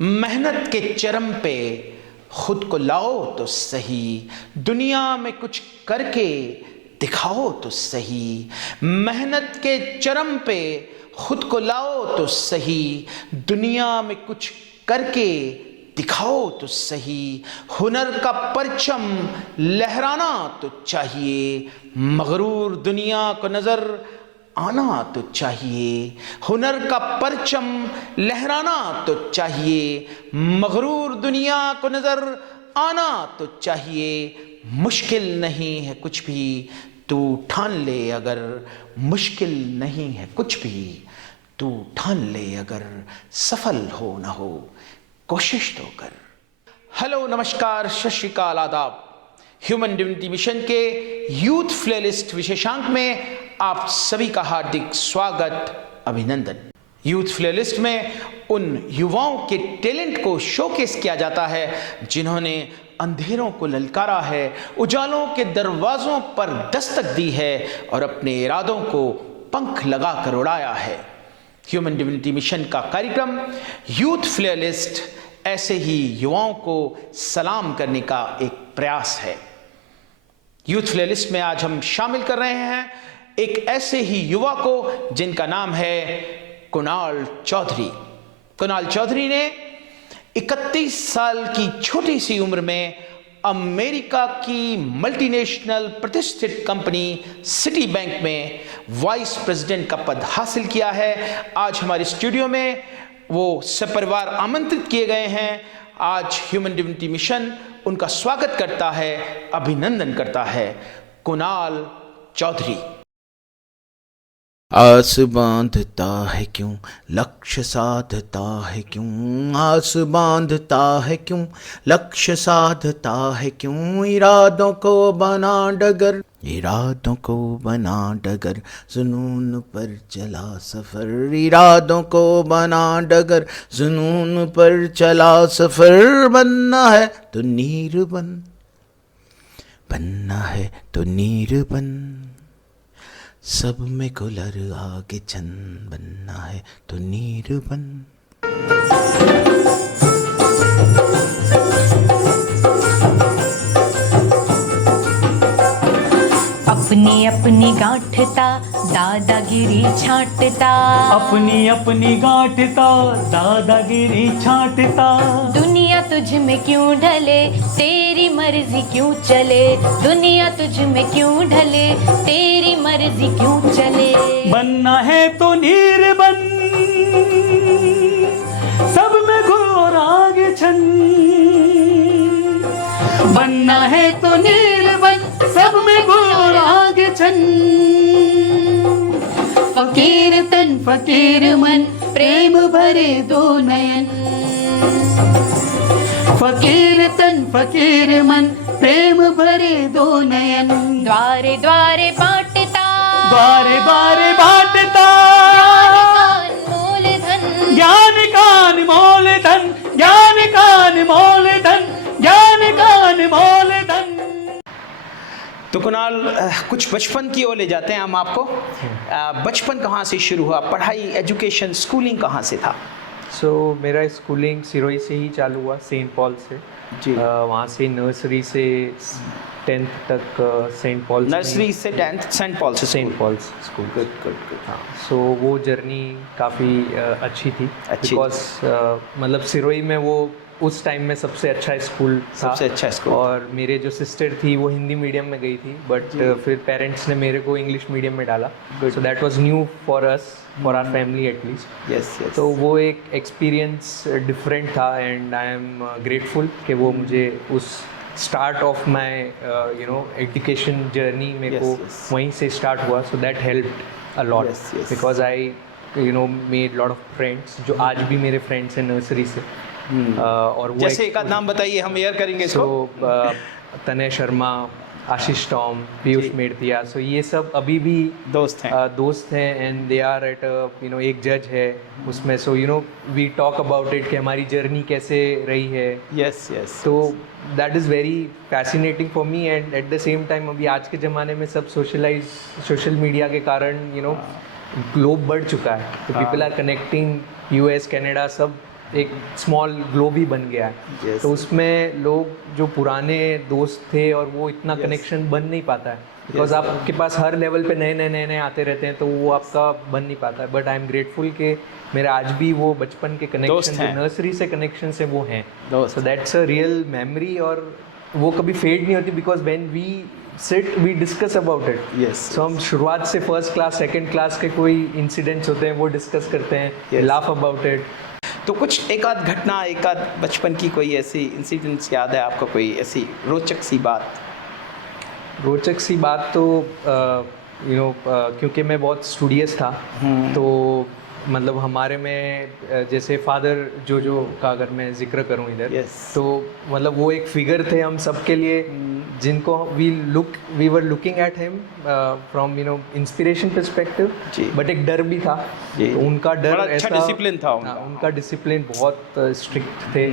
मेहनत के चरम पे खुद को लाओ तो सही, दुनिया में कुछ करके दिखाओ तो सही। मेहनत के चरम पे खुद को लाओ तो सही, दुनिया में कुछ करके दिखाओ तो सही। हुनर का परचम लहराना तो चाहिए, मगरूर दुनिया को नजर आना तो चाहिए। हुनर का परचम लहराना तो चाहिए, मगरूर दुनिया को नजर आना तो चाहिए। मुश्किल नहीं है कुछ भी तू ठान ले अगर, मुश्किल नहीं है कुछ भी तू ठान ले अगर, सफल हो ना हो कोशिश तो कर। हेलो, नमस्कार, सत श्री अकाल, आदाब। ह्यूमन डिविनिटी मिशन के यूथ प्लेलिस्ट विशेषांक में आप सभी का हार्दिक स्वागत, अभिनंदन। यूथ प्लेलिस्ट में उन युवाओं के टैलेंट को शोकेस किया जाता है जिन्होंने अंधेरों को ललकारा है, उजालों के दरवाजों पर दस्तक दी है और अपने इरादों को पंख लगाकर उड़ाया है। ह्यूमन डिविनिटी मिशन का कार्यक्रम यूथ प्लेलिस्ट ऐसे ही युवाओं को सलाम करने का एक प्रयास है। यूथ प्लेलिस्ट में आज हम शामिल कर रहे हैं एक ऐसे ही युवा को जिनका नाम है कुणाल चौधरी। कुणाल चौधरी ने 31 साल की छोटी सी उम्र में अमेरिका की मल्टीनेशनल प्रतिष्ठित कंपनी सिटी बैंक में वाइस प्रेसिडेंट का पद हासिल किया है। आज हमारे स्टूडियो में वो सपरिवार आमंत्रित किए गए हैं। आज ह्यूमन डिविनिटी मिशन उनका स्वागत करता है, अभिनंदन करता है। कुणाल चौधरी। आस बांधता है क्यों, लक्ष्य साधता है क्यों, आस बांधता है क्यों, लक्ष्य साधता है क्यों, इरादों को बना डगर, इरादों को बना डगर, जुनून पर चला सफर, इरादों को बना डगर, जुनून पर चला सफर। बनना है तो नीर बन, बनना है तो नीर बन, सब में गुलर आगे चन, बनना है तो नीर बन। अपनी अपनी गांठता दादागिरी छांटता, अपनी अपनी गांठता दादागिरी छांटता। दुनिया तुझ में क्यों ढले, तेरी मर्जी क्यों चले, दुनिया तुझ में क्यों ढले, तेरी मर्जी क्यों चले। बनना है तो नीर बन, सब में घोर आगे छन, बनना है तो नीर बन, सब में घोर आगे छन। फकीर तन फकीर मन, प्रेम भरे दो नयन, फकीर तन फकीर मन, प्रेम भरे दो नयन। द्वारे द्वारे बांटता, द्वारे द्वारे बांटता, ज्ञान का अनमोल धन, ज्ञान का अनमोल धन, ज्ञान का अनमोल धन। तो कुणाल, कुछ बचपन की ओर ले जाते हैं हम आपको। बचपन कहाँ से शुरू हुआ, पढ़ाई, एजुकेशन, स्कूलिंग कहाँ से था? मेरा स्कूलिंग सिरोही से ही चालू हुआ, सेंट पॉल से जी। वहाँ से नर्सरी से 10th तक सेंट पॉल, नर्सरी से 10th सेंट पॉल से, saint Paul's school. Good good good. हाँ, सो वो जर्नी काफ़ी अच्छी थी, बिकॉज मतलब सिरोही में वो उस टाइम में सबसे अच्छा स्कूल था, सबसे अच्छा स्कूल। और मेरे जो सिस्टर थी वो हिंदी मीडियम में गई थी, बट फिर पेरेंट्स ने मेरे को इंग्लिश मीडियम में डाला। So that was new for us, for our family at least. Yes yes. तो वो एक एक्सपीरियंस डिफरेंट था, एंड आई एम ग्रेटफुल कि वो मुझे उस start of my education journey मेरे को वहीं से स्टार्ट हुआ। So that helped a lot, because I made lot of friends जो आज भी मेरे फ्रेंड्स हैं नर्सरी से। और वो जैसे एक आध नाम बताइए, हम एयर करेंगे इसको। तनय शर्मा, आशीष टॉम, पीयूष मेड़तिया, सो ये सब अभी भी दोस्त हैं एंड दे आर एट एक जज है उसमें। So we talk about it कि हमारी जर्नी कैसे रही है। Yes yes. तो that is very fascinating for me, and at the same time अभी आज के ज़माने में सब सोशल मीडिया के कारण ग्लोब बढ़ चुका है, तो people are connecting, US, Canada सब एक स्मॉल ग्लोब ही बन गया है। Yes. तो उसमें लोग जो पुराने दोस्त थे और वो इतना कनेक्शन बन नहीं पाता है, बिकॉज आपके पास हर लेवल पे नए आते रहते हैं, तो वो आपका बन नहीं पाता है। बट आई एम ग्रेटफुल कि मेरा आज भी वो बचपन के कनेक्शन, जो नर्सरी से कनेक्शन से वो हैं, so that's a real memory, और वो कभी फेड नहीं होती, because when we sit we discuss about it. Yes, so हम शुरुआत से फर्स्ट क्लास सेकंड क्लास के कोई इंसिडेंट्स होते हैं वो डिस्कस करते हैं, लाफ अबाउट इट। तो कुछ एक आध घटना, एक आध बचपन की कोई ऐसी इंसिडेंट्स याद है आपको, कोई ऐसी रोचक सी बात? रोचक सी बात तो क्योंकि मैं बहुत स्टूडियस था, तो मतलब हमारे में जैसे फादर जो का अगर मैं जिक्र करूं इधर, तो मतलब वो एक फिगर थे हम सब के लिए, जिनको we were looking at him from inspiration perspective, but एक डर भी था। तो उनका डर ऐसा डिसिप्लिन था उनका डिसिप्लिन बहुत स्ट्रिक्ट थे।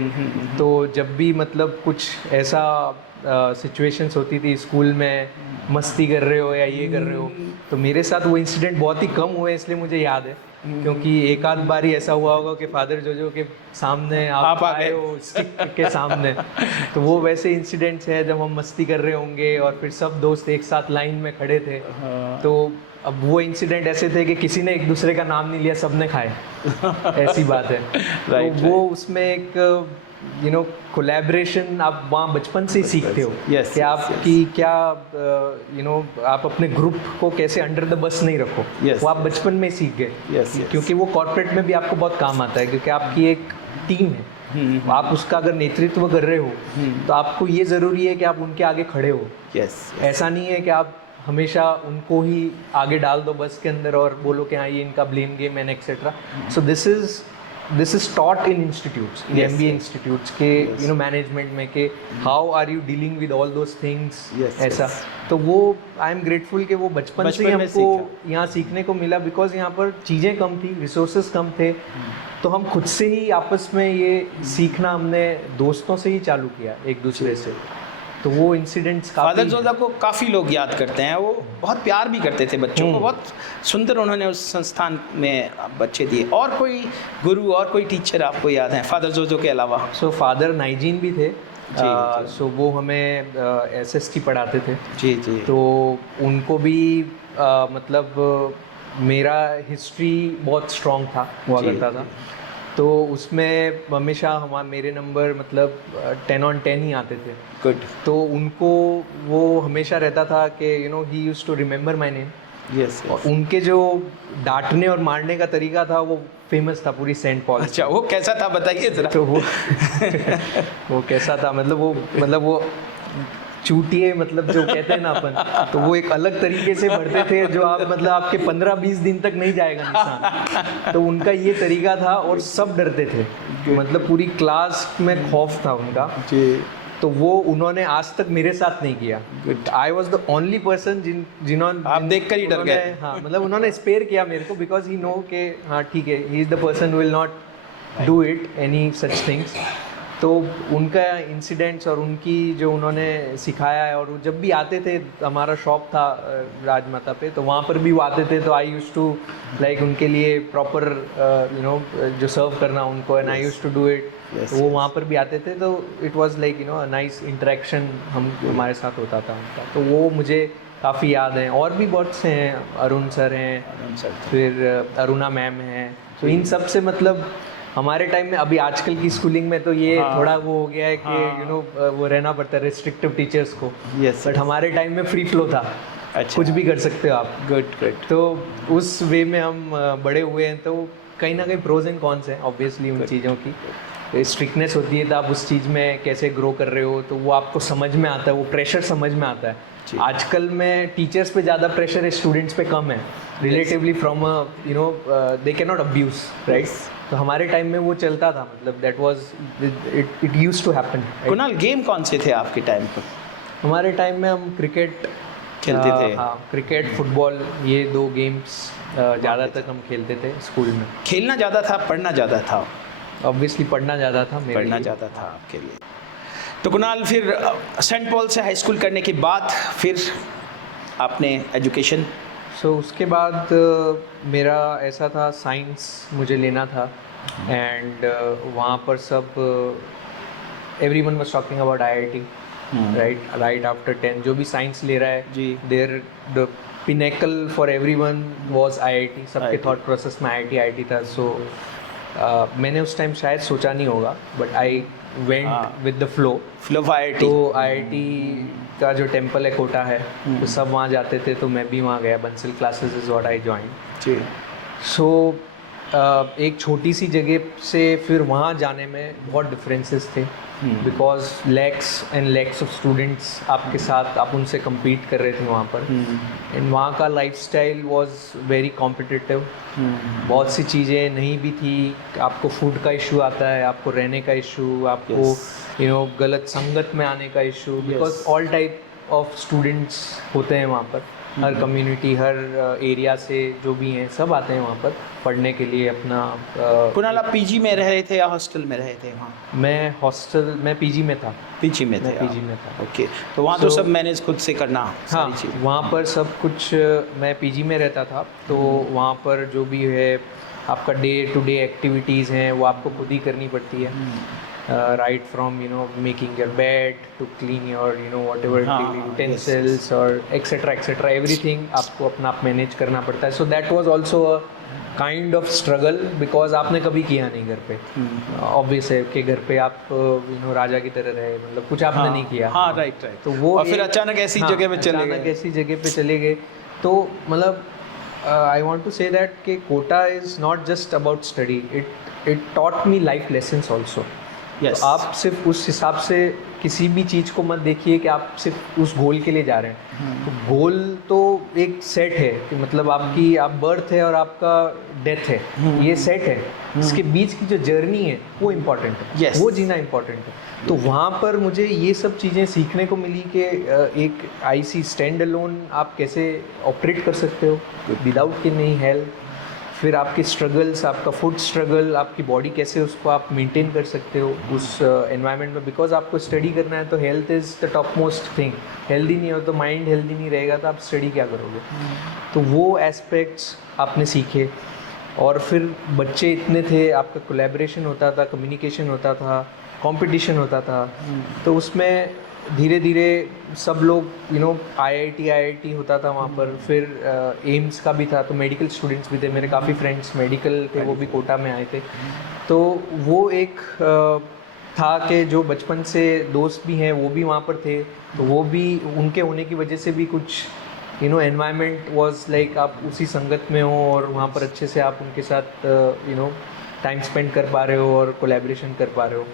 तो जब भी मतलब कुछ ऐसा सिचुएशंस होती थी स्कूल में, मस्ती कर रहे हो या ये कर रहे हो, तो मेरे साथ वो इंसिडेंट बहुत ही कम हुए, इसलिए मुझे याद है, क्योंकि एक आध बार ही ऐसा हुआ होगा कि फादर जो के सामने आप आए हो स्टिक के सामने। तो वो वैसे इंसिडेंट्स हैं जब हम मस्ती कर रहे होंगे और फिर सब दोस्त एक साथ लाइन में खड़े थे। तो अब वो इंसिडेंट ऐसे थे कि किसी ने एक दूसरे का नाम नहीं लिया, सबने खाए, ऐसी बात है। तो वो उसमें एक कोलैबोरेशन आप वहाँ बचपन से ही सीखते हो कि आपकी क्या आप अपने ग्रुप को कैसे अंडर द बस नहीं रखो, वो आप बचपन में सीख गए। क्योंकि वो कॉर्पोरेट में भी आपको बहुत काम आता है, क्योंकि आपकी एक टीम है, आप उसका अगर नेतृत्व कर रहे हो तो आपको ये ज़रूरी है कि आप उनके आगे खड़े हो। ऐसा नहीं है कि आप हमेशा उनको ही आगे डाल दो बस के अंदर और बोलो कि हाँ ये इनका blame game and etcetera. So this is taught in institutes, MBA institutes के मैनेजमेंट में, के how are you dealing with all those things, ऐसा। तो वो आई एम ग्रेटफुल कि वो बचपन से ही हमको यहाँ सीखने को मिला, बिकॉज यहाँ पर चीज़ें कम थी, रिसोर्सेज कम थे, तो हम खुद से ही आपस में ये सीखना हमने दोस्तों से ही चालू किया, एक दूसरे से। तो वो इंसिडेंट्स फादर जोधा को काफ़ी लोग याद करते हैं, वो बहुत प्यार भी करते थे बच्चों को, बहुत सुंदर उन्होंने उस संस्थान में बच्चे दिए। और कोई गुरु और कोई टीचर आपको याद है फादर जोजो के अलावा? सो फादर नाइजीन भी थे, सो वो हमें SST पढ़ाते थे। जी। तो उनको भी मतलब मेरा हिस्ट्री बहुत स्ट्रॉन्ग था, हुआ करता था, तो उसमें हमेशा मेरे नंबर मतलब 10 on 10 ही आते थे। गुड। तो उनको वो हमेशा रहता था कि he used to remember my name. और उनके जो डांटने और मारने का तरीका था वो फेमस था पूरी सेंट पॉल। अच्छा, वो कैसा था बताइए जरा। तो वो कैसा था, मतलब वो चूटिए, मतलब जो कहते हैं ना अपन, तो वो एक अलग तरीके से बढ़ते थे जो आप मतलब आपके 15-20 दिन तक नहीं जाएगा निशान। तो उनका ये तरीका था और सब डरते थे, मतलब पूरी क्लास में खौफ था उनका। तो वो उन्होंने आज तक मेरे साथ नहीं किया। आई वॉज द ओनली पर्सन जिन्होंने आप देख कर ही डर गए। हाँ, मतलब उन्होंने स्पेयर किया मेरे को, बिकॉज ही नो के हाँ ठीक है, he is the person will not do it any such things. तो उनका इंसिडेंट्स और उनकी जो उन्होंने सिखाया है, और वो जब भी आते थे, हमारा शॉप था राजमाता पे, तो वहाँ पर भी वो आते थे, तो आई यूज्ड टू लाइक उनके लिए प्रॉपर जो सर्व करना उनको, and I used to do it. तो वो वहाँ पर भी आते थे, तो it was like a nice interaction हमारे साथ होता था उनका। तो वो मुझे काफ़ी याद हैं। और भी बहुत से हैं, अरुण सर हैं, फिर अरुणा मैम हैं। तो इन सब से मतलब हमारे टाइम में, अभी आजकल की स्कूलिंग में तो ये थोड़ा वो हो गया है कि वो रहना पड़ता है रिस्ट्रिक्टिव टीचर्स को। बट हमारे टाइम में फ्री फ्लो था। अच्छा। कुछ भी कर सकते हो आप। गुड। तो उस वे में हम बड़े हुए हैं, तो कहीं ना कहीं प्रोज एंड कॉन्स हैं ऑब्वियसली उन चीज़ों की। स्ट्रिक्टनेस होती है तो आप उस चीज़ में कैसे ग्रो कर रहे हो, तो वो आपको समझ में आता है, वो प्रेशर समझ में आता है। आजकल में टीचर्स पे ज़्यादा प्रेशर है, स्टूडेंट्स पे कम है relatively, from they can not abuse, right. तो हमारे टाइम में वो चलता था, मतलब that was it used to happen. Kunal, game कौन से थे आपके टाइम पर? हमारे टाइम में हम क्रिकेट खेलते थे। हाँ, क्रिकेट, फुटबॉल, ये 2 गेम्स ज़्यादा तक हम खेलते थे स्कूल में। खेलना ज़्यादा था, पढ़ना ज़्यादा था? ऑब्वियसली पढ़ना ज़्यादा था मेरे लिए। पढ़ना ज़्यादा था आपके लिए। तो कुणाल, फिर सेंट पॉल से हाई स्कूल करने के बाद फिर आपने एजुकेशन? उसके बाद मेरा ऐसा था, साइंस मुझे लेना था, एंड वहाँ पर सब everyone was talking about IIT, right after 10 जो भी साइंस ले रहा है जी। There the pinnacle for everyone was IIT, सबके IIT। थॉट प्रोसेस में IIT था। सो मैंने उस टाइम शायद सोचा नहीं होगा, but I went with the flow. IIT। तो IIT का जो टेम्पल है कोटा है, तो सब वहाँ जाते थे, तो मैं भी वहाँ गया। Bansal classes is what I join. जी। सो एक छोटी सी जगह से फिर वहाँ जाने में बहुत डिफरेंसेस थे, because lakhs and lakhs of students आपके साथ, आप उनसे compete कर रहे थे वहाँ पर। एंड वहाँ का लाइफस्टाइल वाज वेरी कॉम्पिटिटिव। बहुत सी चीज़ें नहीं भी थी, आपको फूड का इशू आता है, आपको रहने का इशू, आपको गलत संगत में आने का issue, because all type of students होते हैं वहाँ पर। हर कम्युनिटी, हर एरिया से जो भी हैं सब आते हैं वहाँ पर पढ़ने के लिए अपना। कुणाल, आप पीजी में रह रहे थे या हॉस्टल में रहे थे वहाँ? मैं पीजी में था। पीजी में थे? पीजी में था। ओके, तो वहाँ तो सब मैनेज खुद से करना हाँ, वहाँ पर सब कुछ। मैं पीजी में रहता था, तो वहाँ पर जो भी है आपका डे टू डे एक्टिविटीज़ हैं वो आपको खुद ही करनी पड़ती है। Right from making your bed to clean your whatever utensils और एक्सेट्रा एवरीथिंग आपको अपना आप मैनेज करना पड़ता है। So that was also a kind of struggle, because आपने कभी किया नहीं घर पे। ऑब्वियस है कि घर पे आप राजा की तरह रहे, मतलब कुछ आपने नहीं किया। हाँ, राइट। तो वो और फिर अचानक ऐसी जगह पे चले गए। ऐसी जगह पे चले गए, तो मतलब I want to say that कि Kota is not just about study, it taught me life lessons also. Yes. तो आप सिर्फ उस हिसाब से किसी भी चीज़ को मत देखिए कि आप सिर्फ उस गोल के लिए जा रहे हैं। तो गोल तो एक सेट है कि मतलब आप बर्थ है और आपका डेथ है, ये सेट है। इसके बीच की जो जर्नी है वो इम्पॉर्टेंट है। Yes. वो जीना इम्पॉर्टेंट है। तो वहाँ पर मुझे ये सब चीज़ें सीखने को मिली कि एक IC स्टैंड अलोन आप कैसे ऑपरेट कर सकते हो विदाउट कि नहीं हेल्प। फिर आपके स्ट्रगल्स, आपका फूड स्ट्रगल, आपकी बॉडी कैसे उसको आप मेंटेन कर सकते हो उस एनवायरनमेंट में, बिकॉज आपको स्टडी करना है तो health is the top most thing. Healthy नहीं हो तो माइंड हेल्दी नहीं रहेगा तो आप स्टडी क्या करोगे। तो वो एस्पेक्ट्स आपने सीखे। और फिर बच्चे इतने थे, आपका कोलैबोरेशन होता था, कम्युनिकेशन होता था, कंपटीशन होता था। तो उसमें धीरे धीरे सब लोग IIT होता था वहाँ पर। फिर एम्स का भी था, तो मेडिकल स्टूडेंट्स भी थे, मेरे काफ़ी फ्रेंड्स मेडिकल थे, वो भी कोटा में आए थे। तो वो एक था कि जो बचपन से दोस्त भी हैं वो भी वहाँ पर थे, तो वो भी उनके होने की वजह से भी कुछ एनवायरनमेंट वाज लाइक आप उसी संगत में हो और वहाँ पर अच्छे से आप उनके साथ टाइम स्पेंड कर पा रहे हो और कोलैबोरेशन कर पा रहे हो।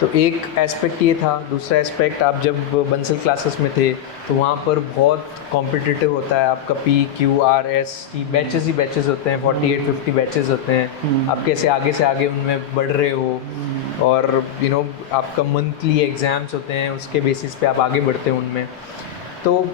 तो एक एस्पेक्ट ये था। दूसरा एस्पेक्ट, आप जब बंसल क्लासेस में थे तो वहाँ पर बहुत कॉम्पिटिटिव होता है। आपका PQRS की बैचेस ही बैचेस होते हैं, 48-50 बैचेस होते हैं। आप कैसे आगे से आगे उनमें बढ़ रहे हो, और आपका मंथली एग्ज़ाम्स होते हैं, उसके बेसिस पे आप आगे बढ़ते हैं उनमें। तो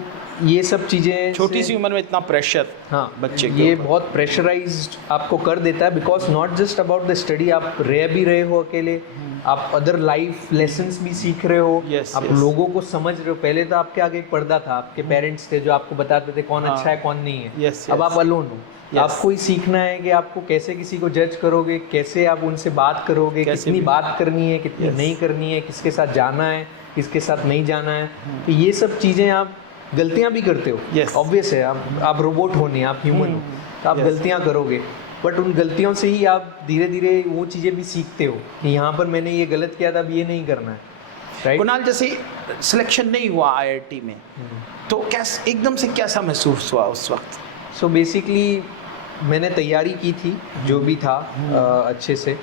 ये सब चीज़ें छोटी सी उम्र में इतना प्रेशर, हाँ, बच्चे के ये ऊपर। बहुत प्रेशराइज्ड आपको कर देता है, because not just about the study, आप रह भी रहे हो अकेले, आप अदर लाइफ लेसन्स भी सीख रहे हो। Yes, आप yes. लोगों को समझ रहे हो। पहले तो आपके आगे एक पर्दा था, आपके पेरेंट्स थे जो आपको बताते थे कौन अच्छा है कौन नहीं है। Yes, अब yes. आप अलोन हो। Yes. आपको ही सीखना है कि आपको कैसे किसी को जज करोगे, कैसे आप उनसे बात करोगे, कितनी बात करनी है, कितनी नहीं करनी है, किसके साथ जाना है, किसके साथ नहीं जाना है। तो ये सब चीज़ें आप गलतियाँ भी करते हो। Yes. ऑब्वियस है, आप रोबोट हो नहीं, आप ह्यूमन हो, तो आप गलतियाँ करोगे। बट उन गलतियों से ही आप धीरे धीरे वो चीज़ें भी सीखते हो कि यहाँ पर मैंने ये गलत किया था, अब ये नहीं करना है। राइट कुणाल, जैसे सिलेक्शन नहीं हुआ IIT में, तो कैसे एकदम से कैसा महसूस हुआ उस वक्त? सो बेसिकली मैंने तैयारी की थी जो भी था अच्छे से।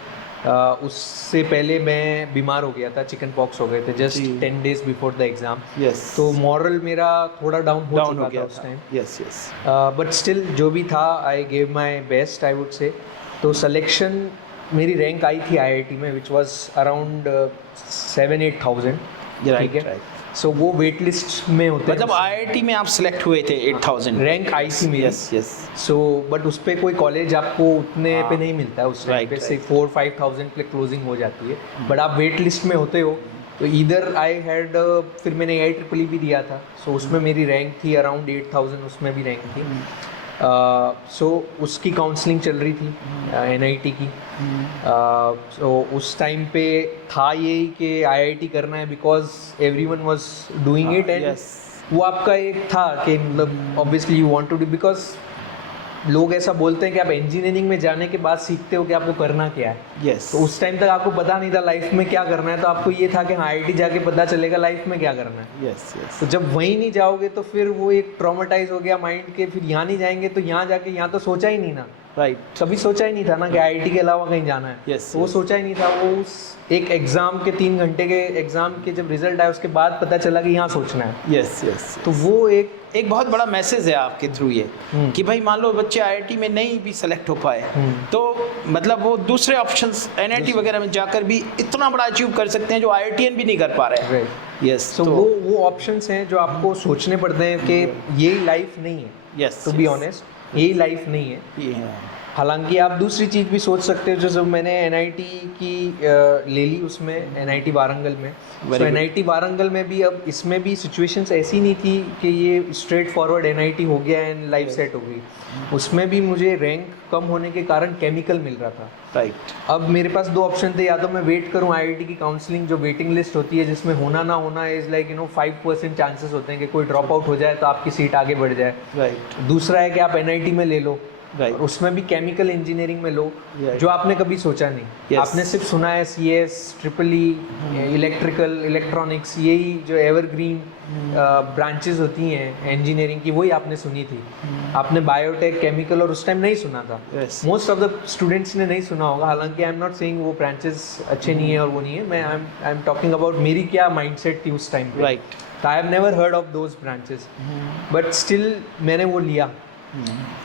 उससे पहले मैं बीमार हो गया था, चिकन पॉक्स हो गए थे just 10 days before the exam. Yes. तो मॉरल मेरा थोड़ा डाउन हो चुका था उस time. Yes yes. But still जो भी था I gave my best, I would say. तो सिलेक्शन मेरी रैंक आई थी IIT में विच वॉज अराउंड 7-8,000। ठीक है, सो वो वेट लिस्ट में होते मतलब IIT में आप सिलेक्ट हुए थे 8,000 रैंक आई थी मेरी। Yes yes. सो बट उस पर कोई कॉलेज आपको उतने पे नहीं मिलता है उस टाइम पे, से 4-5,000 पे क्लोजिंग हो जाती है। बट आप वेट लिस्ट में होते हो, तो इधर आई हैड, फिर मैंने IIEEE भी दिया था, सो उसमें मेरी रैंक थी अराउंड 8,000, उसमें भी रैंक थी। सो उसकी काउंसलिंग चल रही थी NIT की. सो उस टाइम पे था यही कि IIT करना है because everyone was doing it and वो आपका एक था कि मतलब obviously you want to do, because लोग ऐसा बोलते हैं कि आप इंजीनियरिंग में जाने के बाद सीखते हो कि आपको करना क्या है. Yes. तो उस टाइम तक आपको पता नहीं था लाइफ में क्या करना है, तो आपको ये था कि हाँ IIT जाके पता चलेगा लाइफ में क्या करना है. Yes, yes. तो जब वहीं नहीं जाओगे तो फिर वो एक ट्रॉमेटाइज हो गया माइंड के, फिर यहाँ नहीं जाएंगे तो यहाँ जाके यहाँ तो सोचा ही नहीं ना, Right. कभी सोचा ही नहीं था ना कि IIT के अलावा कहीं जाना है. Yes, तो वो yes. सोचा ही नहीं था. वो उस एक एग्जाम के 3 घंटे के एग्जाम के जब रिजल्ट आया उसके बाद पता चला कि यहाँ सोचना है. Yes, yes. तो वो एक बहुत बड़ा मैसेज है आपके थ्रू ये कि भाई मान लो बच्चे IIT में नहीं भी सेलेक्ट हो पाए तो मतलब वो दूसरे ऑप्शंस NIT वगैरह में जाकर भी इतना बड़ा अचीव कर सकते हैं जो IITian भी नहीं कर पा रहे हैं. Yes. तो वो ऑप्शंस हैं जो आपको सोचने पड़ते हैं कि ये लाइफ नहीं है. Yes, to be yes. Honest ये लाइफ नहीं है. Yeah. हालांकि आप दूसरी चीज़ भी सोच सकते हो, जो मैंने NIT की ले ली उसमें NIT वारंगल में. तो NIT वारंगल में भी अब इसमें भी सिचुएशंस ऐसी नहीं थी कि ये स्ट्रेट फॉरवर्ड NIT हो गया एंड लाइफ सेट हो गई. उसमें भी मुझे रैंक कम होने के कारण केमिकल मिल रहा था. Right. अब मेरे पास 2 ऑप्शन थे, या तो मैं वेट करूं IIT की काउंसलिंग जो वेटिंग लिस्ट होती है जिसमें होना ना होना इज़ लाइक 5% चांसेस होते हैं कि कोई ड्रॉप आउट हो जाए तो आपकी सीट आगे बढ़ जाए. Right. दूसरा है कि आप NIT में ले लो. Right. और उसमें भी केमिकल इंजीनियरिंग में लो. Right. जो आपने कभी सोचा नहीं. Yes. आपने सिर्फ सुना है CS, EEE, इलेक्ट्रिकल, इलेक्ट्रॉनिक्स, यही जो एवरग्रीन ब्रांचेस होती हैं इंजीनियरिंग की वही आपने सुनी थी. आपने बायोटेक, केमिकल और उस टाइम नहीं सुना था. Yes. Most of the students ने नहीं सुना होगा. हालांकि आई एम नॉट सेइंग वो ब्रांचेस अच्छे नहीं है और वो नहीं है. मैं आई एम टॉकिंग अबाउट मेरी क्या माइंडसेट थी उस टाइम पे. Right. I have never heard of those branches but still मैंने वो लिया.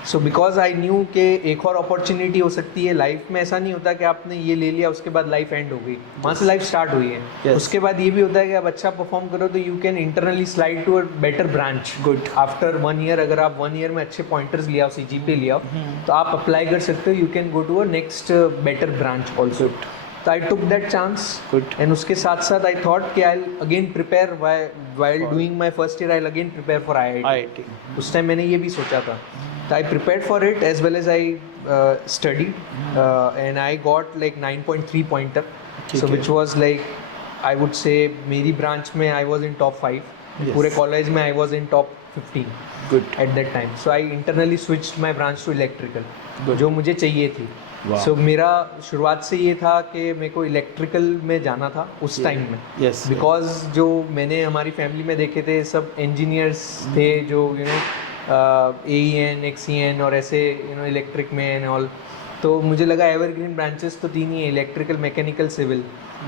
सो बिकॉज आई न्यू कि एक और अपॉर्चुनिटी हो सकती है लाइफ में. ऐसा नहीं होता कि आपने ये ले लिया उसके बाद लाइफ एंड हो गई. वहाँ से लाइफ स्टार्ट हुई है. Yes. उसके बाद ये भी होता है कि आप अच्छा परफॉर्म करो तो you can internally slide to a better branch. Good. After 1 year अगर आप 1 ईयर में अच्छे पॉइंटर्स लिया हो, CGPA लिया हो, तो आप अप्लाई कर सकते हो. You can go to a next better branch also. तो I took that chance. Good. And उसके साथ साथ आई थॉट कि I again prepare while doing my first year. I'll again prepare for IIT. उस time मैंने ये भी सोचा था. So I prepared for it as well as I studied and I got like 9.3 pointer. So which was like I would say मेरी branch में I was in top 5. Yes. पूरे college में I was in top 15. Good. At that time. So I internally switched my branch to electrical. जो मुझे चाहिए थी. Wow. So मेरा शुरुआत से ये था कि मेरे को इलेक्ट्रिकल में जाना था उस टाइम में. Yes. बिकॉज जो मैंने हमारी फैमिली में देखे थे सब इंजीनियर्स थे जो AEN, XEN और ऐसे इलेक्ट्रिक में एंड ऑल. तो मुझे लगा एवरग्रीन ब्रांचेस तो 3 ही है, इलेक्ट्रिकल, मैकेनिकल, सिविल.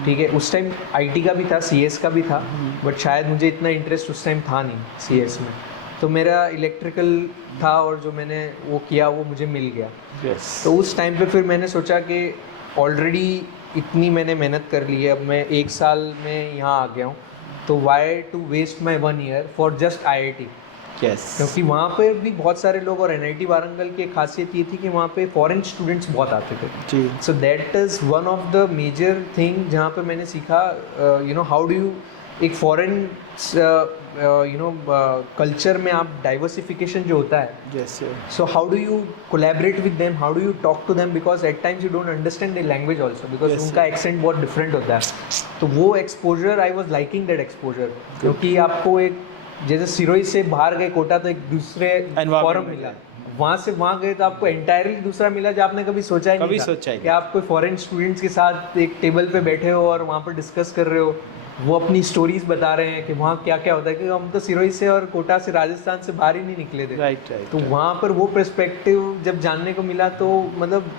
ठीक है. उस टाइम IT का भी था, CS का भी था, बट शायद मुझे इतना इंटरेस्ट उस टाइम था नहीं CS में. तो मेरा इलेक्ट्रिकल था और जो मैंने वो किया वो मुझे मिल गया. Yes. तो उस टाइम पे फिर मैंने सोचा कि ऑलरेडी इतनी मैंने मेहनत कर ली है, अब मैं 1 साल में यहाँ आ गया हूँ, तो why to waste my 1 year for just IIT. Yes. क्योंकि वहाँ पे भी बहुत सारे लोग, और NIT वारंगल की खासियत ये थी कि वहाँ पे फॉरेन स्टूडेंट्स बहुत आते थे. जी. So that is one of the major thing जहाँ पे मैंने सीखा हाउ डू यू एक फॉरेन कल्चर में आप डाइवर्सिफिकेशन जो होता है. Yes. Yeah. So how do you collaborate with them? How do you talk to them? Because at times you don't understand their language also. Because Yes, उनका accent बहुत different होता है. तो वो exposure, I was liking that exposure. क्योंकि आपको एक जैसे सिरोही से बाहर गए कोटा तो एक दूसरे फॉरम मिला. वहाँ से वहाँ गए तो आपको एंटायरली दूसरा मिला जो आपने कभी सोचा ही नहीं था कि आप कोई फॉरेन स्टूडेंट्स के साथ एक टेबल पे बैठे हो और वहाँ पर डिस्कस कर रहे हो. वो अपनी स्टोरीज बता रहे हैं कि वहाँ क्या क्या होता है, क्योंकि हम तो सिरोही से और कोटा से, राजस्थान से बाहर ही नहीं निकले थे. Right. तो वहाँ पर वो पर्सपेक्टिव जब जानने को मिला तो मतलब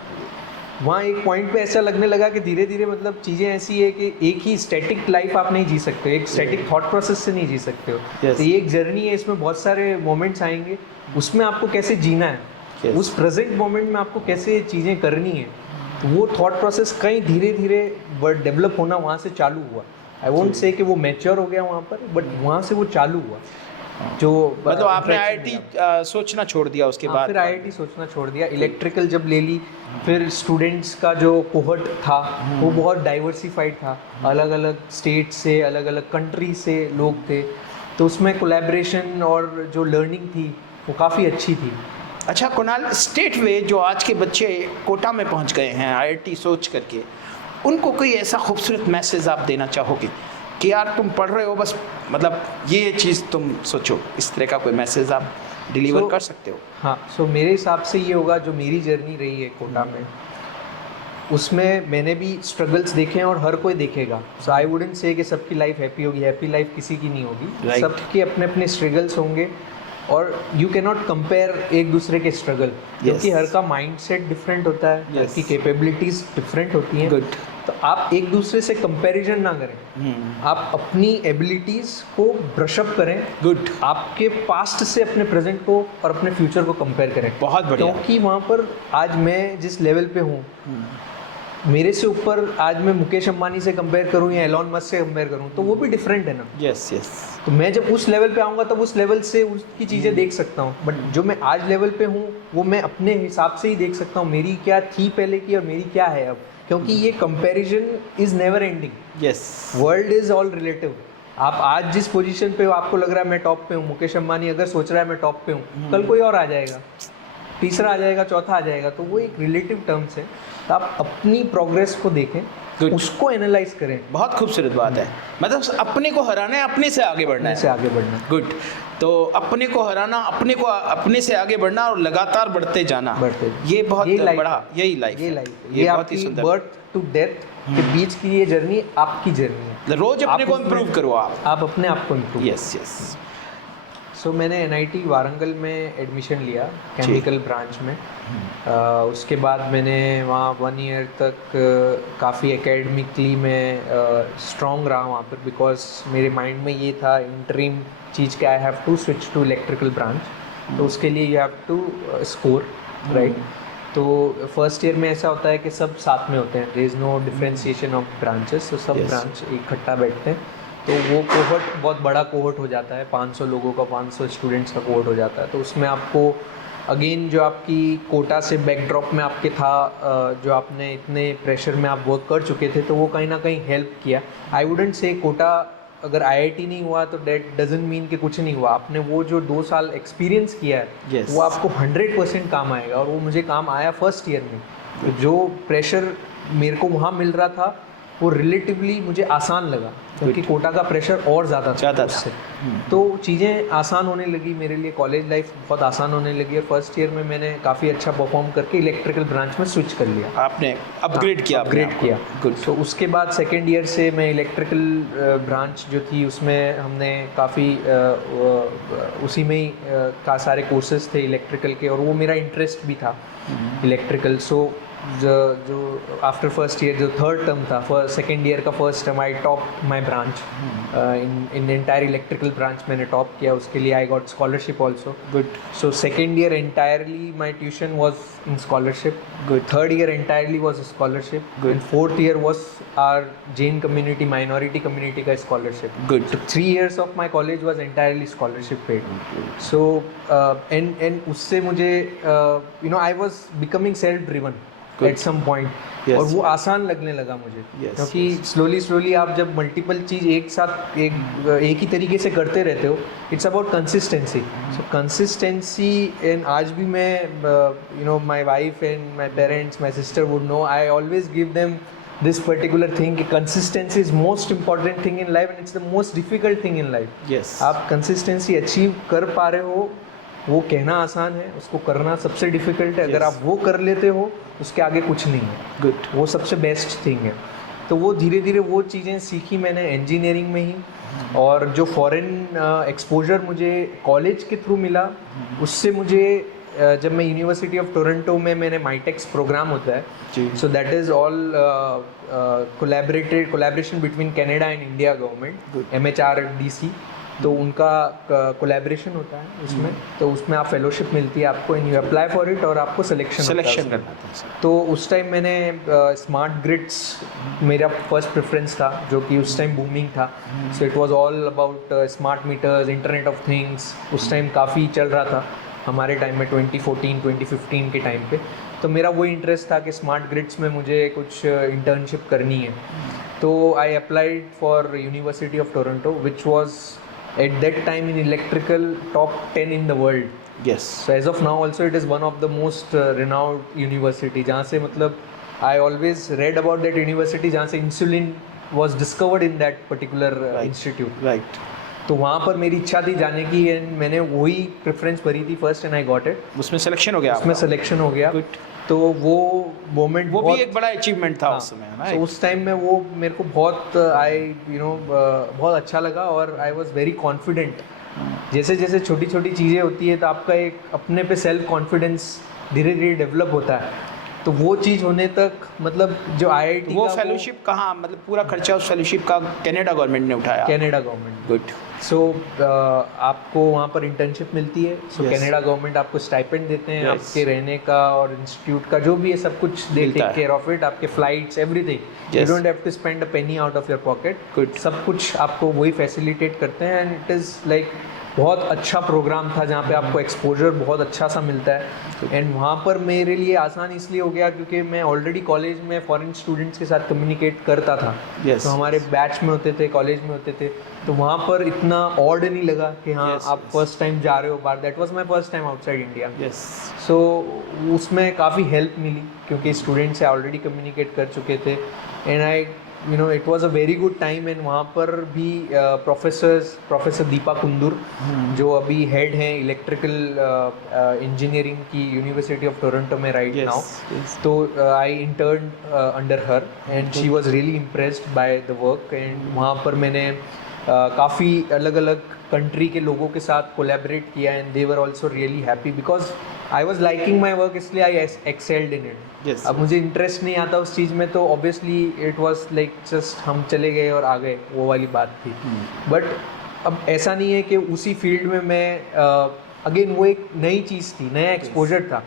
वहाँ एक पॉइंट पे ऐसा लगने लगा कि धीरे धीरे मतलब चीज़ें ऐसी है कि एक ही स्टैटिक लाइफ आप नहीं जी सकते, एक स्टैटिक थॉट प्रोसेस से नहीं जी सकते हो. Yes. तो ये एक जर्नी है, इसमें बहुत सारे मोमेंट्स आएंगे, उसमें आपको कैसे जीना है. Yes. उस प्रेजेंट मोमेंट में आपको कैसे चीज़ें करनी है. तो वो थॉट प्रोसेस कहीं धीरे धीरे डेवलप होना वहाँ से चालू हुआ. आई वोंट से कि वो मैच्योर हो गया वहाँ पर, बट वहाँ से वो चालू हुआ. जो मतलब आपने IIT सोचना छोड़ दिया उसके बाद? फिर IIT सोचना छोड़ दिया. इलेक्ट्रिकल जब ले ली, फिर स्टूडेंट्स का जो कोहर्ट था वो बहुत डाइवर्सिफाइड था. अलग अलग स्टेट से, अलग अलग कंट्री से लोग थे. तो उसमें कोलैबोरेशन और जो लर्निंग थी वो काफ़ी अच्छी थी. अच्छा कुणाल, स्टेट वे जो आज के बच्चे कोटा में पहुंच गए हैं IIT सोच करके, उनको कोई ऐसा खूबसूरत मैसेज आप देना चाहोगे कि यार तुम पढ़ रहे हो, बस मतलब ये चीज़ तुम सोचो, इस तरह का कोई मैसेज आप डिलीवर कर सकते हो? हाँ, सो मेरे हिसाब से ये होगा, जो मेरी जर्नी रही है कोटा में, उसमें मैंने भी स्ट्रगल्स देखे हैं और हर कोई देखेगा। सो आई वुडंट से कि सबकी लाइफ हैप्पी होगी, हैप्पी लाइफ किसी की नहीं होगी। Right. सबके अपने अपने स्ट्रगल्स होंगे और यू कैन नॉट कंपेयर एक दूसरे के स्ट्रगल, क्योंकि हर का माइंडसेट डिफरेंट होता है, हर की कैपेबिलिटीज डिफरेंट होती हैं। Good. तो आप एक दूसरे से कंपैरिजन ना करें, आप अपनी एबिलिटीज को ब्रशअप करें। गुड। आपके पास्ट से अपने प्रेजेंट को और अपने फ्यूचर को कंपेयर करें। बहुत बढ़िया। क्योंकि वहाँ पर आज मैं जिस लेवल पे हूँ, मेरे से ऊपर आज मैं मुकेश अंबानी से कंपेयर करूँ या एलॉन मस्क से कंपेयर करूँ, तो वो भी डिफरेंट है ना। Yes yes. तो मैं जब उस लेवल पे आऊँगा तब उस लेवल से उसकी चीज़ें देख सकता हूँ, बट जो मैं आज लेवल पे हूँ वो मैं अपने हिसाब से ही देख सकता हूँ, मेरी क्या थी पहले की और मेरी क्या है अब, क्योंकि ये comparison is never ending. Yes. World is all relative. आप आज जिस पोजीशन पे हो, आपको लग रहा है मैं टॉप पे हूँ, मुकेश अंबानी अगर सोच रहा है मैं टॉप पे हूँ, कल कोई और आ जाएगा, तीसरा आ जाएगा, चौथा आ जाएगा, तो वो एक रिलेटिव टर्म्स है। तो आप अपनी प्रोग्रेस को देखें, उसको एनालाइज करें। बहुत खूबसूरत बात है, मतलब अपने को हराना है, अपने से आगे बढ़ना है। से आगे बढ़ना। गुड। तो अपने को हराना, अपने से आगे बढ़ना और लगातार बढ़ते जाना, ये बहुत बड़ा, यही लाइफ, ये बहुत ही सुंदर। बर्थ टू डेथ के बीच की ये जर्नी आपकी जर्नी है। रोज अपने को इम्प्रूव करो, आप अपने आप को इम्प्रूव। Yes yes. सो मैंने NIT वारंगल में एडमिशन लिया केमिकल ब्रांच में। उसके बाद मैंने वहाँ 1 ईयर तक काफ़ी एकेडमिकली मैं स्ट्रॉन्ग रहा वहाँ पर, बिकॉज मेरे माइंड में ये था इंटरिम चीज़ कि I have to switch to electrical branch, तो उसके लिए you have to score, right. तो फर्स्ट ईयर में ऐसा होता है कि सब साथ में होते हैं, there is no differentiation of branches, तो सब ब्रांच इकट्ठा बैठते हैं। तो वो कोहर्ट बहुत बड़ा कोहर्ट हो जाता है, 500 लोगों का, 500 स्टूडेंट्स का कोहर्ट हो जाता है। तो उसमें आपको अगेन जो आपकी कोटा से बैकड्रॉप में आपके था, जो आपने इतने प्रेशर में आप वर्क कर चुके थे, तो वो कहीं ना कहीं हेल्प किया। आई वुडंट से कोटा अगर IIT नहीं हुआ तो डेट डजंट मीन कि कुछ नहीं हुआ। आपने वो जो 2 साल एक्सपीरियंस किया है, वो आपको 100% काम आएगा, और वो मुझे काम आया फर्स्ट ईयर में। तो जो प्रेशर मेरे को वहाँ मिल रहा था वो रिलेटिवली मुझे आसान लगा, क्योंकि कोटा का प्रेशर और ज़्यादा था उससे। तो चीज़ें आसान होने लगी मेरे लिए, कॉलेज लाइफ बहुत आसान होने लगी, और फर्स्ट ईयर में मैंने काफ़ी अच्छा परफॉर्म करके इलेक्ट्रिकल ब्रांच में स्विच कर लिया। आपने अपग्रेड किया? गुड। तो उसके बाद सेकेंड ईयर से मैं इलेक्ट्रिकल ब्रांच जो थी उसमें हमने काफ़ी उसी में ही का सारे कोर्सेज थे इलेक्ट्रिकल के, और वो मेरा इंटरेस्ट भी था इलेक्ट्रिकल। सो जो आफ्टर फर्स्ट ईयर जो थर्ड टर्म था, सेकेंड ईयर का first term, I top my branch in entire electrical branch मैंने टॉप किया। उसके लिए I got scholarship also. Good. So second year entirely my tuition was in scholarship. Good. Third year entirely was scholarship. Good. Fourth year was our Jain community, minority community का scholarship. Good. 3 years of my college was entirely scholarship paid. So and उससे मुझे I was becoming self driven at some point, और वो आसान लगने लगा मुझे, क्योंकि स्लोली आप जब मल्टीपल चीज़ एक साथ एक ही तरीके से करते रहते हो, it's about consistency. So consistency, and आज भी मैं my wife and my parents, my sister would know, I always give them this particular thing कि consistency is most important thing in life and it's the most difficult thing in life. Yes. आप consistency achieve कर पा रहे हो, वो कहना आसान है, उसको करना सबसे डिफिकल्ट है। अगर आप वो कर लेते हो उसके आगे कुछ नहीं है। गुड। वो सबसे बेस्ट थिंग है। तो वो धीरे धीरे वो चीज़ें सीखी मैंने इंजीनियरिंग में ही, और जो फॉरेन एक्सपोजर मुझे कॉलेज के थ्रू मिला, उससे मुझे जब मैं यूनिवर्सिटी ऑफ टोरंटो में मैंने माइटेक्स प्रोग्राम होता है, so that is all collaboration between Canada and India government, MHRDC, तो उनका कोलैबोरेशन होता है उसमें। तो उसमें आप फेलोशिप मिलती है आपको, and you apply for it, और आपको सिलेक्शन करना था। तो उस टाइम मैंने स्मार्ट ग्रिड्स मेरा फर्स्ट प्रेफरेंस था, जो कि उस टाइम बूमिंग था। सो it was all about smart meters, internet of things, उस टाइम काफ़ी चल रहा था हमारे टाइम में, 2014-2015 के टाइम पे। तो मेरा वो इंटरेस्ट था कि स्मार्ट ग्रिड्स में मुझे कुछ इंटर्नशिप करनी है। तो I applied for university of Toronto, which was at that time in electrical top 10 in the world. Yes. So as of now also it is one of the most renowned university, जहाँ से मतलब I always read about that university जहाँ से insulin was discovered in that particular institute. Right. तो वहाँ पर मेरी इच्छा थी जाने की एंड मैंने वही प्रेफरेंस भरी थी first and I got it. उसमें सिलेक्शन हो गया. उसमें सिलेक्शन हो गया. तो वो मोमेंट वो भी एक बड़ा अचीवमेंट था उस समय ना. तो उस टाइम में वो मेरे को बहुत बहुत अच्छा लगा और आई वॉज वेरी कॉन्फिडेंट. जैसे जैसे छोटी छोटी चीज़ें होती है तो आपका एक अपने पे सेल्फ कॉन्फिडेंस धीरे धीरे डेवलप होता है. तो वो चीज़ होने तक मतलब जो IIT वो फेलोशिप कहाँ, मतलब पूरा खर्चा उस फेलोशिप का कनाडा गवर्नमेंट ने उठाया. Canada government. गुड. सो आपको वहाँ पर इंटर्नशिप मिलती है. सो कनाडा गवर्नमेंट आपको स्टाइपेंड देते हैं. आपके रहने का और इंस्टीट्यूट का जो भी है सब कुछ they take care of it. आपके flights everything. You don't have to spend a penny out of your pocket. Good. सब कुछ आपको वही फैसिलिटेट करते हैं एंड इट इज़ लाइक बहुत अच्छा प्रोग्राम था जहाँ पे आपको एक्सपोजर बहुत अच्छा सा मिलता है. एंड वहाँ पर मेरे लिए आसान इसलिए हो गया क्योंकि मैं ऑलरेडी कॉलेज में फॉरेन स्टूडेंट्स के साथ कम्युनिकेट करता था. तो हमारे बैच में होते थे, कॉलेज में होते थे. तो वहाँ पर इतना ऑड नहीं लगा कि हाँ आप फर्स्ट टाइम जा रहे हो बाहर. That was my first time outside India. So उसमें काफ़ी हेल्प मिली क्योंकि स्टूडेंट से ऑलरेडी कम्युनिकेट कर चुके थे. And I it was a very good time. And वहाँ पर भी प्रोफेसर दीपा कुंदूर जो अभी हेड हैं इलेक्ट्रिकल इंजीनियरिंग की यूनिवर्सिटी ऑफ टोरंटो में राइट नाउ. तो I intern under her and she was really impressed by the work. And वहाँ पर मैंने काफ़ी अलग अलग कंट्री के लोगों के साथ कोलैबोरेट किया and they were also really happy because I was liking my work. इसलिए आई एक्सेल्ड इन इट. अब मुझे इंटरेस्ट नहीं आता उस चीज़ में तो obviously it was like just हम चले गए और आ गए, वो वाली बात थी. बट अब ऐसा नहीं है कि उसी फील्ड में मैं अगेन वो एक नई चीज़ थी, नया एक्सपोजर था.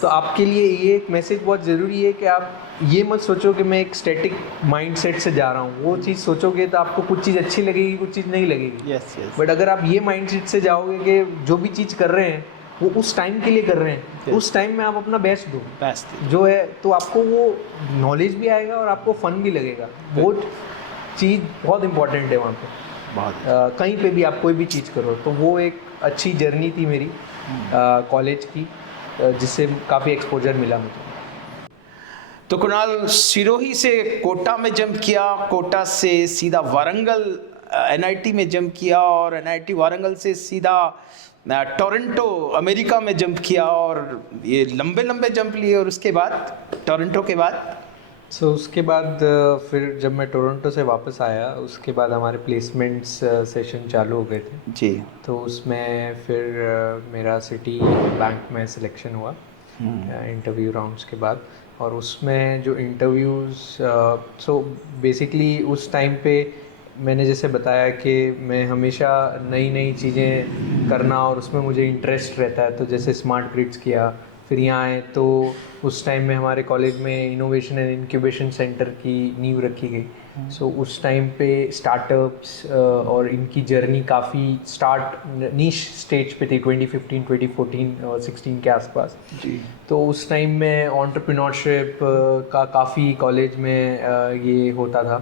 तो आपके लिए ये एक मैसेज बहुत ज़रूरी है कि आप ये मत सोचो कि मैं एक स्टैटिक माइंडसेट से जा रहा हूँ. वो चीज़ सोचोगे तो आपको कुछ चीज़ अच्छी लगेगी, कुछ चीज़ नहीं लगेगी. बट अगर आप ये माइंडसेट से जाओगे कि जो भी चीज़ कर रहे हैं वो उस टाइम के लिए कर रहे हैं, उस टाइम में आप अपना बेस्ट दो जो है, तो आपको वो नॉलेज भी आएगा और आपको फन भी लगेगा. वो चीज़ बहुत इंपॉर्टेंट है वहाँ पे. कहीं पे भी आप कोई भी चीज़ करो तो वो एक अच्छी जर्नी थी मेरी कॉलेज की जिससे काफ़ी एक्सपोजर मिला मुझे. तो कुणाल सिरोही से कोटा में जंप किया, कोटा से सीधा वारंगल NIT में जंप किया और NIT वारंगल से सीधा टोरंटो अमेरिका में जंप किया और ये लंबे लंबे जंप लिए. और उसके बाद टोरंटो के बाद उसके बाद फिर जब मैं टोरंटो से वापस आया उसके बाद हमारे प्लेसमेंट्स सेशन चालू हो गए थे जी. तो उसमें फिर मेरा सिटी बैंक में सिलेक्शन हुआ इंटरव्यू राउंड्स के बाद. और उसमें जो इंटरव्यूज़ बेसिकली उस टाइम पे मैंने जैसे बताया कि मैं हमेशा नई नई चीज़ें करना और उसमें मुझे इंटरेस्ट रहता है. तो जैसे स्मार्ट ग्रिड्स किया, फिर यहाँ आए तो उस टाइम में हमारे कॉलेज में इनोवेशन एंड इंक्यूबेशन सेंटर की नींव रखी गई. उस टाइम पे स्टार्टअप्स और इनकी जर्नी काफ़ी नीश स्टेज पे थी 2015, 2014 और 16 के आसपास जी. तो उस टाइम में एंटरप्रेन्योरशिप का काफ़ी कॉलेज में ये होता था.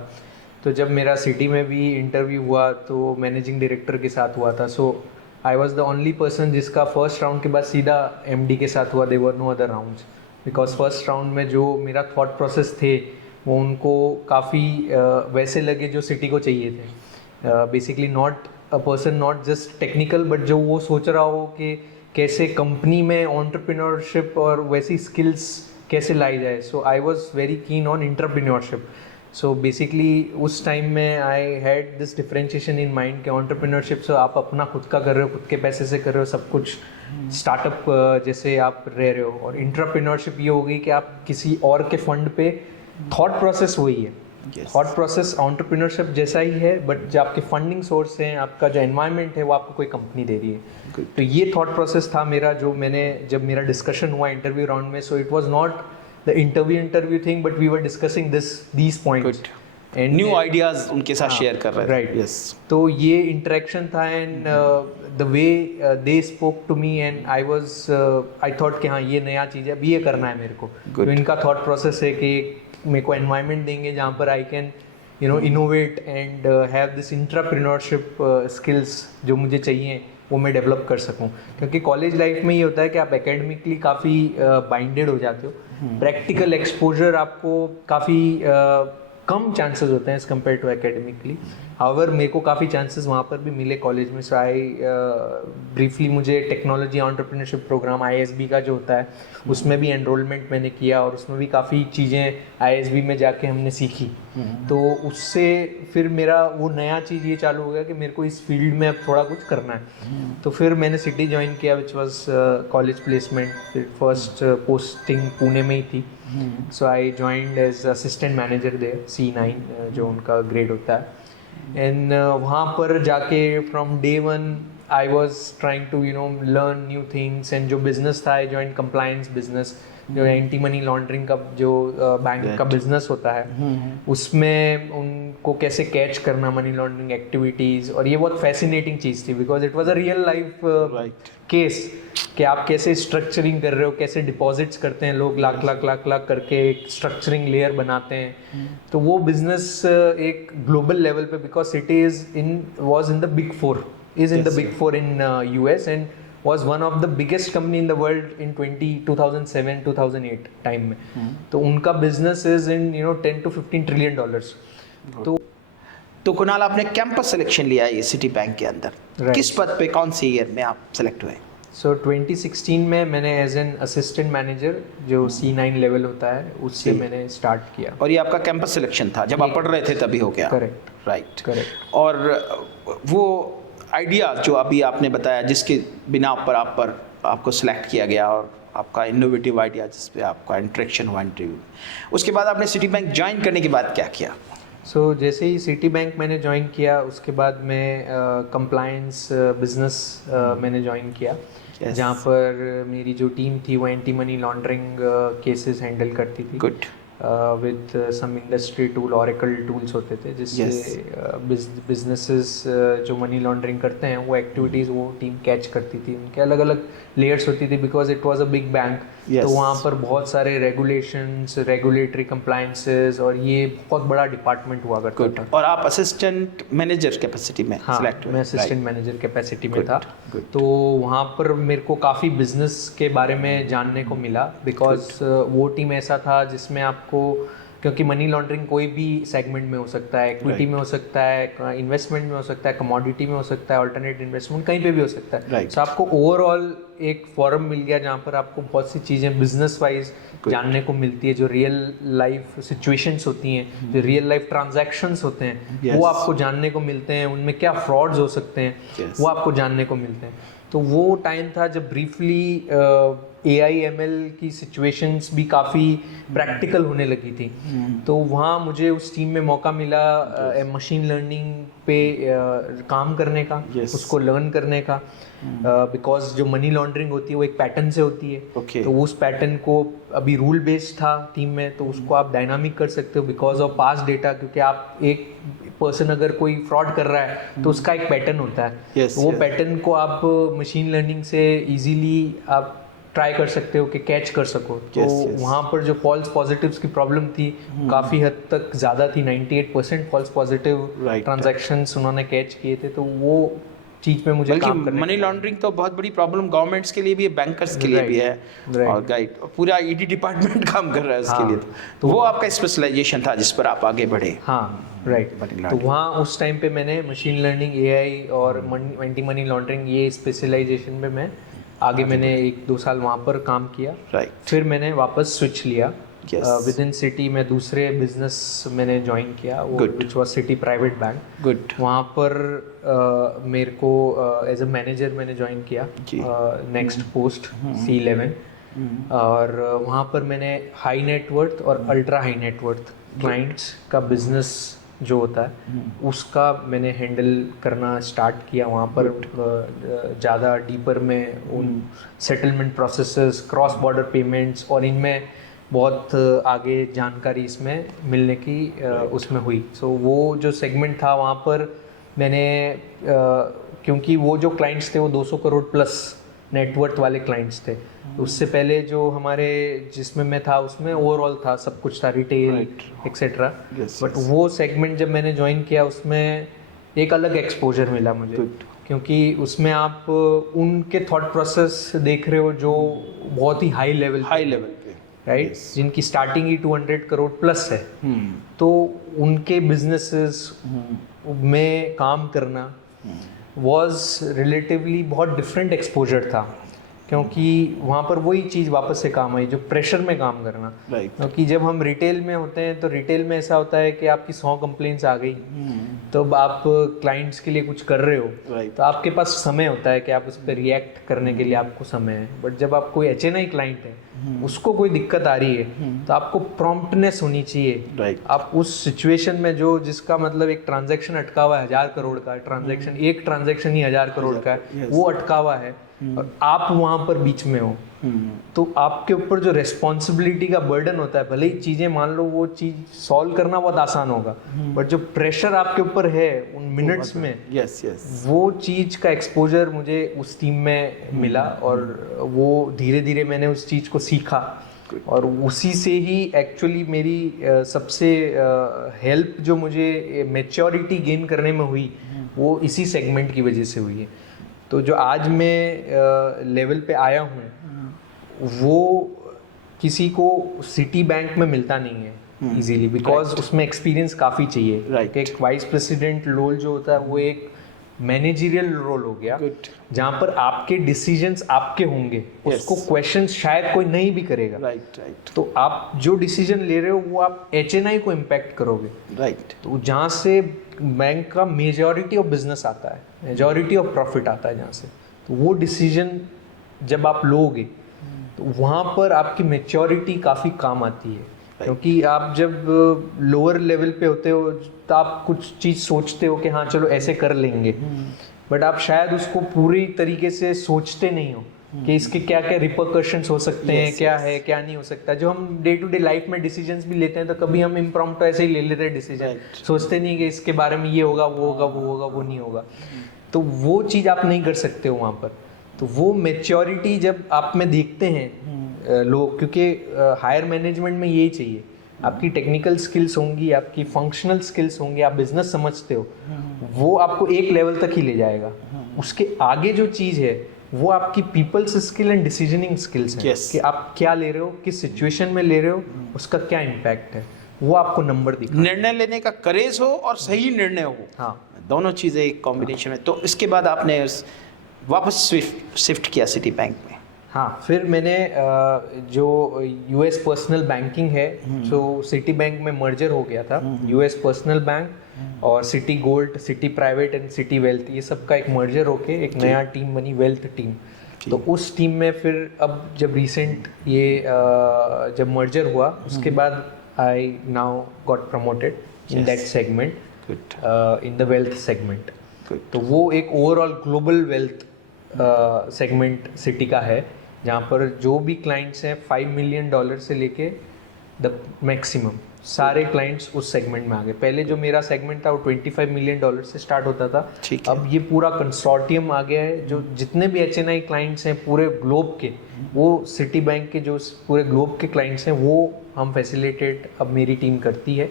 तो जब मेरा सिटी में भी इंटरव्यू हुआ तो मैनेजिंग डायरेक्टर के साथ हुआ था. So I was the only person जिसका फर्स्ट राउंड के बाद सीधा MD के साथ हुआ. There were no other rounds because first round में जो मेरा थॉट प्रोसेस थे वो उनको काफ़ी वैसे लगे जो सिटी को चाहिए थे. Basically not a person not just technical but जो वो सोच रहा हो कि कैसे कंपनी में एंटरप्रेन्योरशिप और वैसी स्किल्स कैसे लाई जाए. So I was very keen on entrepreneurship. So basically उस टाइम में I had this differentiation in mind कि एंटरप्रेन्योरशिप से आप अपना खुद का कर रहे हो, खुद के पैसे से कर रहे हो सब कुछ, स्टार्टअप जैसे आप रह रहे हो. और एंटरप्रेन्योरशिप ये हो गई कि आप किसी और के फंड पे थॉट प्रोसेस वही है. थॉट प्रोसेस एंटरप्रेन्योरशिप जैसा ही है बट जो आपके फंडिंग सोर्स हैं, आपका जो एनवायरनमेंट है वो आपको कोई कंपनी दे रही है. तो ये थॉट प्रोसेस था मेरा जो मैंने जब मेरा डिस्कशन हुआ इंटरव्यू राउंड में. So it was not the interview thing but we were discussing these points and new ideas उनके साथ शेयर कर रहे थे. राइट. यस. तो ये इंटरेक्शन था and the way they spoke to me and I thought कि हाँ ये नया चीज़ है, अभी ये करना है मेरे को. तो इनका थॉट प्रोसेस है कि मेरे को एनवायरनमेंट देंगे जहाँ पर I can innovate and have this entrepreneurship skills जो मुझे चाहिए वो मैं डेवलप कर सकूं, क्योंकि कॉलेज लाइफ में ये होता है कि आप एकेडमिकली काफ़ी बाइंडेड हो जाते हो, प्रैक्टिकल एक्सपोजर आपको काफ़ी कम चांसेस होते हैं as compare to academically. However मेरे को काफ़ी चांसेस वहाँ पर भी मिले कॉलेज में। सो आई ब्रीफली मुझे टेक्नोलॉजी एंटरप्रेन्योरशिप प्रोग्राम ISB का जो होता है उसमें भी एनरोलमेंट मैंने किया, और उसमें भी काफ़ी चीज़ें ISB में जाके हमने सीखी। तो उससे फिर मेरा वो नया चीज़ ये चालू हो गया कि मेरे को इस फील्ड में अब थोड़ा कुछ करना है। तो फिर मैंने सिटी ज्वाइन किया विच वॉज कॉलेज प्लेसमेंट। फिर फर्स्ट पोस्टिंग पुणे में ही थी। So I joined as assistant manager there, C9 जो उनका ग्रेड होता है। एंड वहाँ पर जाके from day one I was trying to learn new things. And जो बिजनेस था, आई ज्वाइन कंप्लायंस बिजनेस, जो एंटी मनी लॉन्ड्रिंग का जो बैंक का बिजनेस होता है, उसमें उनको कैसे कैच करना मनी लॉन्ड्रिंग एक्टिविटीज़। और ये बहुत फैसिनेटिंग चीज़ थी because it was a real life case कि आप कैसे स्ट्रक्चरिंग कर रहे हो, कैसे डिपॉजिट्स करते हैं लोग लाख लाख करके एक स्ट्रक्चरिंग लेयर बनाते हैं। तो वो बिजनेस एक ग्लोबल लेवल पे, because city was in the big four in US and was one of the biggest company in the world in 2007-2008 time में। तो उनका business is in 10 to 15 trillion dollars. तो कुणाल, आपने कैंपस सिलेक्शन लिया है city bank के अंदर, Right. किस पद पे, कौन सी ईयर में आप सेलेक्ट हुए? सो 2016 में मैंने एज एन असिस्टेंट मैनेजर जो C9 लेवल होता है उससे मैंने स्टार्ट किया। और ये आपका कैंपस सिलेक्शन था, जब आप पढ़ रहे थे तभी हो गया? Correct, right, correct. और वो आइडिया जो अभी आपने बताया, जिसके बिना पर आपको सिलेक्ट किया गया, और आपका इनोवेटिव आइडिया जिस पे आपका इंटरेक्शन हुआ इंटरव्यू, उसके बाद आपने सिटी बैंक ज्वाइन करने के बाद क्या किया? सो जैसे ही सिटी बैंक मैंने ज्वाइन किया, उसके बाद मैं कंप्लायंस बिजनेस मैंने ज्वाइन किया। Yes. जहाँ पर मेरी जो टीम थी वो anti money laundering cases handle करती थी। Good. With some industry tool, Oracle tools होते थे जिससे बिजनेसेस जो मनी लॉन्ड्रिंग करते हैं वो एक्टिविटीज़ वो टीम कैच करती थी। उनके अलग अलग लेयर्स होती थी because it was a big bank. तो वहाँ पर बहुत सारे रेगुलेशंस, रेगुलेटरी कंप्लायंसेस, और ये बहुत बड़ा डिपार्टमेंट हुआ करता था। और आप असिस्टेंट मैनेजर कैपेसिटी में सिलेक्ट हुए? मैं असिस्टेंट मैनेजर कैपेसिटी में था। good. तो वहाँ पर मेरे को काफ़ी बिजनेस के बारे में जानने को मिला बिकॉज वो टीम ऐसा था जिसमें आपको, क्योंकि मनी लॉन्ड्रिंग कोई भी सेगमेंट में हो सकता है, इक्विटी में हो सकता है, इन्वेस्टमेंट में हो सकता है, कमोडिटी में हो सकता है, अल्टरनेट इन्वेस्टमेंट कहीं पे भी हो सकता है। तो आपको ओवरऑल एक फोरम मिल गया जहाँ पर आपको बहुत सी चीज़ें बिजनेस वाइज जानने को मिलती है, जो रियल लाइफ सिचुएशंस होती हैं, जो रियल लाइफ ट्रांजैक्शंस होते हैं, वो आपको जानने को मिलते हैं। उनमें क्या फ्रॉड्स हो सकते हैं, वो आपको जानने को मिलते हैं। तो वो टाइम था जब ब्रीफली AI/ML की सिचुएशंस भी काफ़ी प्रैक्टिकल होने लगी थी। तो वहाँ मुझे उस टीम में मौका मिला मशीन लर्निंग पे काम करने का, उसको लर्न करने का, बिकॉज जो मनी लॉन्ड्रिंग होती है वो एक पैटर्न से होती है। तो उस पैटर्न को अभी रूल बेस्ड था टीम में, तो उसको आप डायनामिक कर सकते हो बिकॉज ऑफ पास्ट डेटा, क्योंकि आप एक पर्सन अगर कोई फ्रॉड कर रहा है तो उसका एक पैटर्न होता है। तो वो पैटर्न को आप मशीन लर्निंग से इजीली आप ट्राई कर सकते हो कि कैच कर सको। तो वहाँ पर जो फॉल्स पॉजिटिव्स की प्रॉब्लम थी काफ़ी हद तक ज़्यादा थी, 98% फॉल्स पॉजिटिव ट्रांजैक्शंस उन्होंने कैच किए थे। तो वो चीज में मुझे काम करने, मनी लॉन्ड्रिंग तो बहुत बड़ी प्रॉब्लम गवर्नमेंट्स के लिए भी है, बैंकर्स के लिए भी है, और गाइड पूरा ईडी डिपार्टमेंट काम कर रहा है उसके लिए। तो वो आपका स्पेशलाइजेशन था जिस पर आप आगे बढ़े? हाँ, राइट। तो वहाँ उस टाइम पे मैंने मशीन लर्निंग, AI और एंटी मनी लॉन्ड्रिंग, ये स्पेशलाइजेशन में मैं आगे मैंने 1-2 साल वहाँ पर काम किया। फिर मैंने वापस स्विच लिया विद इन सिटी में, दूसरे बिजनेस मैंने ज्वाइन किया, वो which was city private bank. Good. वहाँ पर मेरे को एज अ मैनेजर मैंने ज्वाइन किया, नेक्स्ट पोस्ट C11। और वहाँ पर मैंने हाई नेटवर्थ और अल्ट्रा हाई नेटवर्थ क्लाइंट्स का बिजनेस जो होता है उसका मैंने हैंडल करना स्टार्ट किया। वहाँ पर ज़्यादा डीपर में उन settlement processes, cross border payments, और इनमें बहुत आगे जानकारी इसमें मिलने की उसमें हुई। सो वो जो सेगमेंट था वहाँ पर मैंने क्योंकि वो जो क्लाइंट्स थे वो 200 करोड़ प्लस नेटवर्थ वाले क्लाइंट्स थे। उससे पहले जो हमारे जिसमें मैं था उसमें ओवरऑल था, सब कुछ था, रिटेल एक्सेट्रा। बट वो सेगमेंट जब मैंने ज्वाइन किया उसमें एक अलग एक्सपोजर मिला मुझे। क्योंकि उसमें आप उनके थॉट प्रोसेस देख रहे हो जो बहुत ही हाई लेवल पे राइट, जिनकी स्टार्टिंग ही 200 करोड़ प्लस है। तो उनके बिजनेसेस में काम करना वॉज रिलेटिवली बहुत डिफरेंट एक्सपोजर था, क्योंकि वहाँ पर वही चीज़ वापस से काम आई जो प्रेशर में काम करना। क्योंकि जब हम रिटेल में होते हैं तो रिटेल में ऐसा होता है कि आपकी 100 कंप्लेंट्स आ गई, तो अब आप क्लाइंट्स के लिए कुछ कर रहे हो तो आपके पास समय होता है कि आप उस पर रिएक्ट करने के लिए आपको समय है। बट जब आप कोई HNI क्लाइंट है, उसको कोई दिक्कत आ रही है, तो आपको प्रॉम्प्टनेस होनी चाहिए। आप उस सिचुएशन में जो जिसका मतलब एक ट्रांजैक्शन अटका हुआ है 1000 करोड़ का ट्रांजैक्शन, एक ट्रांजैक्शन ही 1000 करोड़ का है, वो अटका हुआ है और आप वहाँ पर बीच में हो, तो आपके ऊपर जो रेस्पॉन्सिबिलिटी का बर्डन होता है, भले ही चीज़ें मान लो वो चीज़ सॉल्व करना बहुत आसान होगा, बट जो प्रेशर आपके ऊपर है उन मिनट्स में, वो चीज़ का एक्सपोजर मुझे उस टीम में मिला और वो धीरे धीरे मैंने उस चीज़ को सीखा और उसी से ही एक्चुअली मेरी सबसे हेल्प जो मुझे मैच्योरिटी गेन करने में हुई वो इसी सेगमेंट की वजह से हुई है। तो जो आज मैं लेवल पे आया हूँ वो किसी को सिटी बैंक में मिलता नहीं है इजीली, बिकॉज उसमें एक्सपीरियंस काफ़ी चाहिए। एक वाइस प्रेसिडेंट रोल जो होता है वो एक मैनेजरियल रोल हो गया, जहाँ पर आपके डिसीजंस आपके होंगे, उसको क्वेश्चन शायद कोई नहीं भी करेगा। तो आप जो डिसीजन ले रहे हो वो आप HNI को इम्पैक्ट करोगे। तो जहाँ से बैंक का मेजॉरिटी ऑफ बिजनेस आता है, मेजॉरिटी ऑफ प्रॉफिट आता है जहाँ से, तो वो डिसीजन जब आप लोगे तो वहाँ पर आपकी मैच्योरिटी काफ़ी काम आती है। क्योंकि आप जब लोअर लेवल पे होते हो तो आप कुछ चीज़ सोचते हो कि हाँ चलो ऐसे कर लेंगे, बट आप शायद उसको पूरी तरीके से सोचते नहीं हो कि इसके क्या क्या रिपरकशंस हो सकते हैं, क्या है क्या नहीं हो सकता। जो हम डे टू डे लाइफ में डिसीजंस भी लेते हैं तो कभी हम इम्प्रॉम्प्टू ऐसे ही ले लेते हैं डिसीजन, सोचते नहीं कि इसके बारे में ये होगा वो होगा वो होगा वो नहीं होगा। तो वो चीज़ आप नहीं कर सकते हो वहाँ पर। तो वो मैच्योरिटी जब आप में देखते हैं लोग, क्योंकि हायर मैनेजमेंट में यही चाहिए, आपकी टेक्निकल स्किल्स होंगी, आपकी फंक्शनल स्किल्स होंगी, आप बिजनेस समझते हो, वो आपको एक लेवल तक ही ले जाएगा। उसके आगे जो चीज़ है वो आपकी peoples skill and decisioning skills हैं कि आप क्या ले रहे हो, किस सिचुएशन में ले रहे हो, उसका क्या इम्पैक्ट है, वो आपको नंबर दिखा। निर्णय लेने का करेज हो और सही निर्णय हो, हाँ दोनों चीज़ें एक कॉम्बिनेशन है। तो इसके बाद आपने वापस शिफ्ट किया सिटी बैंक में। हाँ, फिर मैंने जो US पर्सनल बैंकिंग है, जो सिटी बैंक में मर्जर हो गया था, US पर्सनल बैंक और city gold, city private and city wealth, ये सब का एक मर्जर होके एक नया टीम बनी, वेल्थ टीम। तो उस टीम में फिर अब जब रिसेंट ये जब मर्जर हुआ उसके बाद I now got promoted in that segment, in the wealth segment. तो वो एक overall global wealth segment city का है, जहाँ पर जो भी क्लाइंट्स हैं $5 मिलियन से लेके द मैक्सिमम सारे क्लाइंट्स उस सेगमेंट में आ गए। पहले जो मेरा सेगमेंट था वो $25 मिलियन से स्टार्ट होता था, अब ये पूरा कंसोर्टियम आ गया है। जो जितने भी HNI क्लाइंट्स हैं पूरे ग्लोब के, वो सिटी बैंक के जो पूरे ग्लोब के क्लाइंट्स हैं वो हम फैसिलिटेट अब मेरी टीम करती है।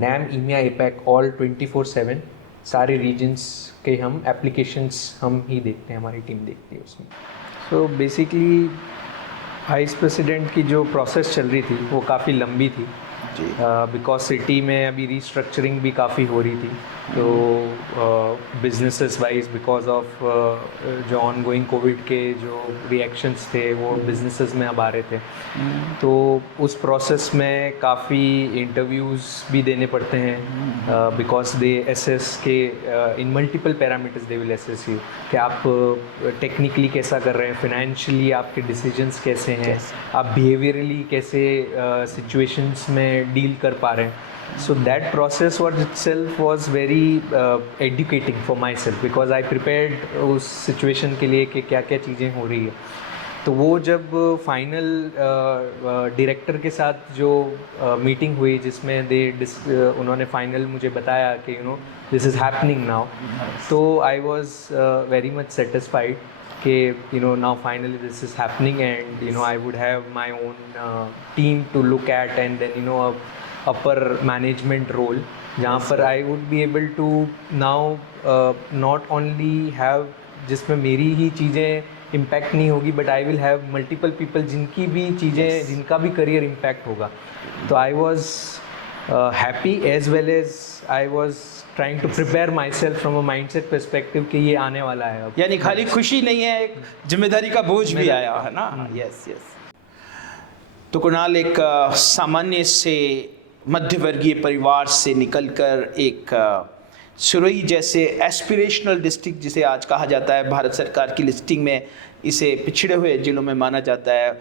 NAM, EMEA, APAC ऑल 24/7 सारे रीजन्स के हम एप्लीकेशंस हम ही देखते हैं, हमारी टीम देखती है उसमें। तो बेसिकली वाइस प्रेसिडेंट की जो प्रोसेस चल रही थी वो काफ़ी लंबी थी, बिकॉज सिटी में अभी रीस्ट्रक्चरिंग भी काफ़ी हो रही थी। तो बिजनेसेस वाइज बिकॉज ऑफ जो ऑन गोइंग कोविड के जो रिएक्शंस थे वो बिजनेसेस में अब आ रहे थे, तो उस प्रोसेस में काफ़ी इंटरव्यूज़ भी देने पड़ते हैं, बिकॉज दे एसेस के in multiple parameters they will assess you कि आप टेक्निकली कैसा कर रहे हैं, फिनेंशियली आपके डिसीजंस कैसे हैं, आप बिहेवियरली कैसे सिचुएशंस में डील कर पा रहे हैं। So that process was itself was very educating for myself, because I prepared उस situation के लिए कि क्या क्या चीज़ें हो रही है। तो वो जब फाइनल डायरेक्टर के साथ जो मीटिंग हुई जिसमें उन्होंने फाइनल मुझे बताया कि दिस इज़ हैपनिंग नाउ, तो I was very much satisfied कि now finally this is happening and I would have my own team to look at and then a upper management role जहाँ पर I would be able to now not only have, जिसमें मेरी ही चीज़ें impact नहीं होगी, but I will have multiple people जिनकी भी चीज़ें, जिनका भी करियर इम्पैक्ट होगा. तो I was happy as well as I was trying to prepare myself from a mindset perspective कि ये आने वाला है अब. यानी खाली खुशी नहीं है, एक जिम्मेदारी का बोझ भी आया है ना. Yes yes. तो कुणाल एक सामान्य से मध्यवर्गीय परिवार से निकलकर एक सुरई जैसे एस्पिरेशनल डिस्ट्रिक्ट जिसे आज कहा जाता है, भारत सरकार की लिस्टिंग में इसे पिछड़े हुए जिलों में माना जाता है,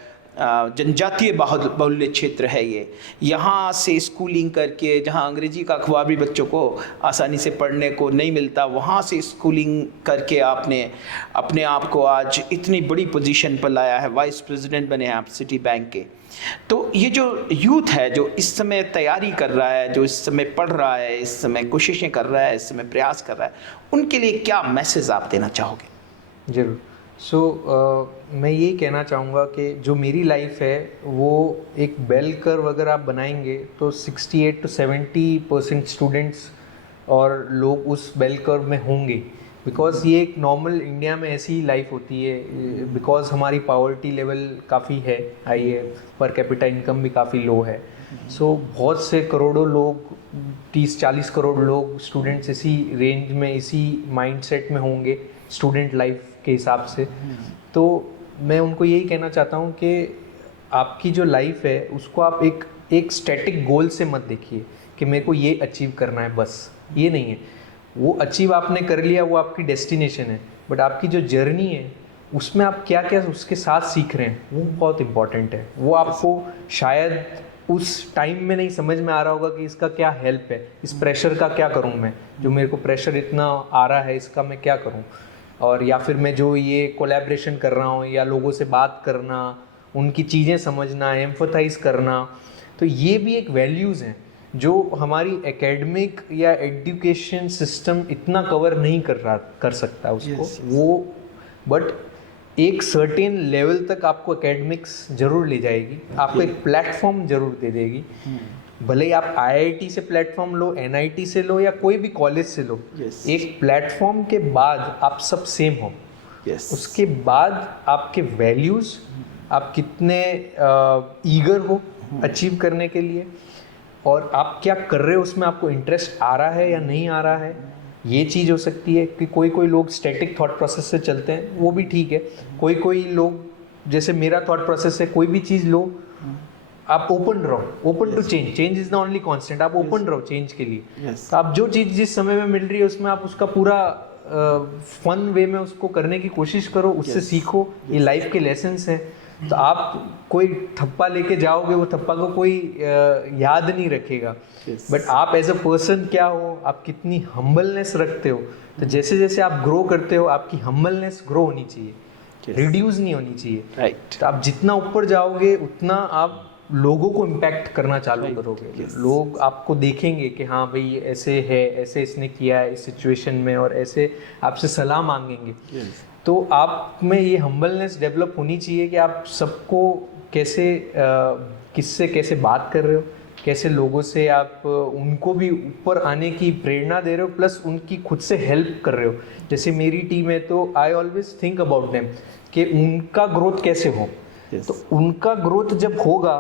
जनजातीय बाहुल्य क्षेत्र है ये. यहाँ से स्कूलिंग करके, जहाँ अंग्रेजी का अखबार भी बच्चों को आसानी से पढ़ने को नहीं मिलता, वहाँ से स्कूलिंग करके आपने अपने आप को आज इतनी बड़ी पोजीशन पर लाया है, वाइस प्रेसिडेंट बने हैं आप सिटी बैंक के. तो ये जो यूथ है जो इस समय तैयारी कर रहा है, जो इस समय पढ़ रहा है, इस समय कोशिशें कर रहा है, इस समय प्रयास कर रहा है, उनके लिए क्या मैसेज आप देना चाहोगे? ज़रूर. मैं यही कहना चाहूँगा कि जो मेरी लाइफ है वो एक बेल कर्व अगर आप बनाएंगे तो 68 to 70% स्टूडेंट्स और लोग उस बेल कर्व में होंगे, बिकॉज ये एक नॉर्मल इंडिया में ऐसी ही लाइफ होती है, बिकॉज हमारी पावर्टी लेवल काफ़ी है हाई है, पर कैपिटा इनकम भी काफ़ी लो है. सो बहुत से करोड़ों लोग, 30-40 करोड़ लोग स्टूडेंट्स इसी रेंज में, इसी माइंडसेट में होंगे स्टूडेंट लाइफ के हिसाब से. तो मैं उनको यही कहना चाहता हूँ कि आपकी जो लाइफ है उसको आप एक स्टैटिक गोल से मत देखिए कि मेरे को ये अचीव करना है, बस ये नहीं है. वो अचीव आपने कर लिया, वो आपकी डेस्टिनेशन है, बट आपकी जो जर्नी है उसमें आप क्या क्या उसके साथ सीख रहे हैं वो बहुत इंपॉर्टेंट है. वो आपको शायद उस टाइम में नहीं समझ में आ रहा होगा कि इसका क्या हेल्प है, इस प्रेशर का क्या करूं मैं, जो मेरे को प्रेशर इतना आ रहा है इसका मैं क्या करूं, और या फिर मैं जो ये कोलैबोरेशन कर रहा हूँ या लोगों से बात करना, उनकी चीज़ें समझना, एम्फोथाइज करना, तो ये भी एक वैल्यूज़ हैं जो हमारी एकेडमिक या एजुकेशन सिस्टम इतना कवर नहीं कर सकता उसको. वो बट एक सर्टेन लेवल तक आपको एकेडमिक्स ज़रूर ले जाएगी, आपको एक प्लेटफॉर्म ज़रूर दे देगी. भले ही आप IIT से प्लेटफॉर्म लो, NIT से लो या कोई भी कॉलेज से लो, एक प्लेटफॉर्म के बाद आप सब सेम हो. उसके बाद आपके वैल्यूज़, आप कितने ईगर हो अचीव करने के लिए, और आप क्या कर रहे हो उसमें आपको इंटरेस्ट आ रहा है या नहीं आ रहा है, ये चीज़ हो सकती है. कि कोई लोग स्टैटिक थॉट प्रोसेस से चलते हैं, वो भी ठीक है. कोई लोग, जैसे मेरा थॉट प्रोसेस है, कोई भी चीज़ लो आप ओपन रहो, open to change. Change is the only constant. आप ओपन रहो चेंज के लिए. तो आप जो चीज़ जिस समय में मिल रही है उसमें आप उसका पूरा फन वे में उसको करने की कोशिश करो, उससे सीखो. ये लाइफ के लेसन्स हैं. तो आप कोई थप्पा लेके जाओगे, वो थप्पा को कोई याद नहीं रखेगा, बट आप एज अ पर्सन क्या हो, आप कितनी हम्बलनेस रखते हो. तो जैसे जैसे आप ग्रो करते हो आपकी हम्बलनेस ग्रो होनी चाहिए, रिड्यूस नहीं होनी चाहिए. राइट. तो आप जितना ऊपर जाओगे उतना आप लोगों को इम्पैक्ट करना चालू करोगे. लोग आपको देखेंगे कि हाँ भाई ऐसे है, ऐसे इसने किया है इस सिचुएशन में, और ऐसे आपसे सलाह मांगेंगे. तो आप में ये हम्बलनेस डेवलप होनी चाहिए कि आप सबको कैसे किससे कैसे बात कर रहे हो, कैसे लोगों से आप उनको भी ऊपर आने की प्रेरणा दे रहे हो, प्लस उनकी खुद से हेल्प कर रहे हो. जैसे मेरी टीम है तो I always think about them कि उनका ग्रोथ कैसे हो. तो उनका ग्रोथ जब होगा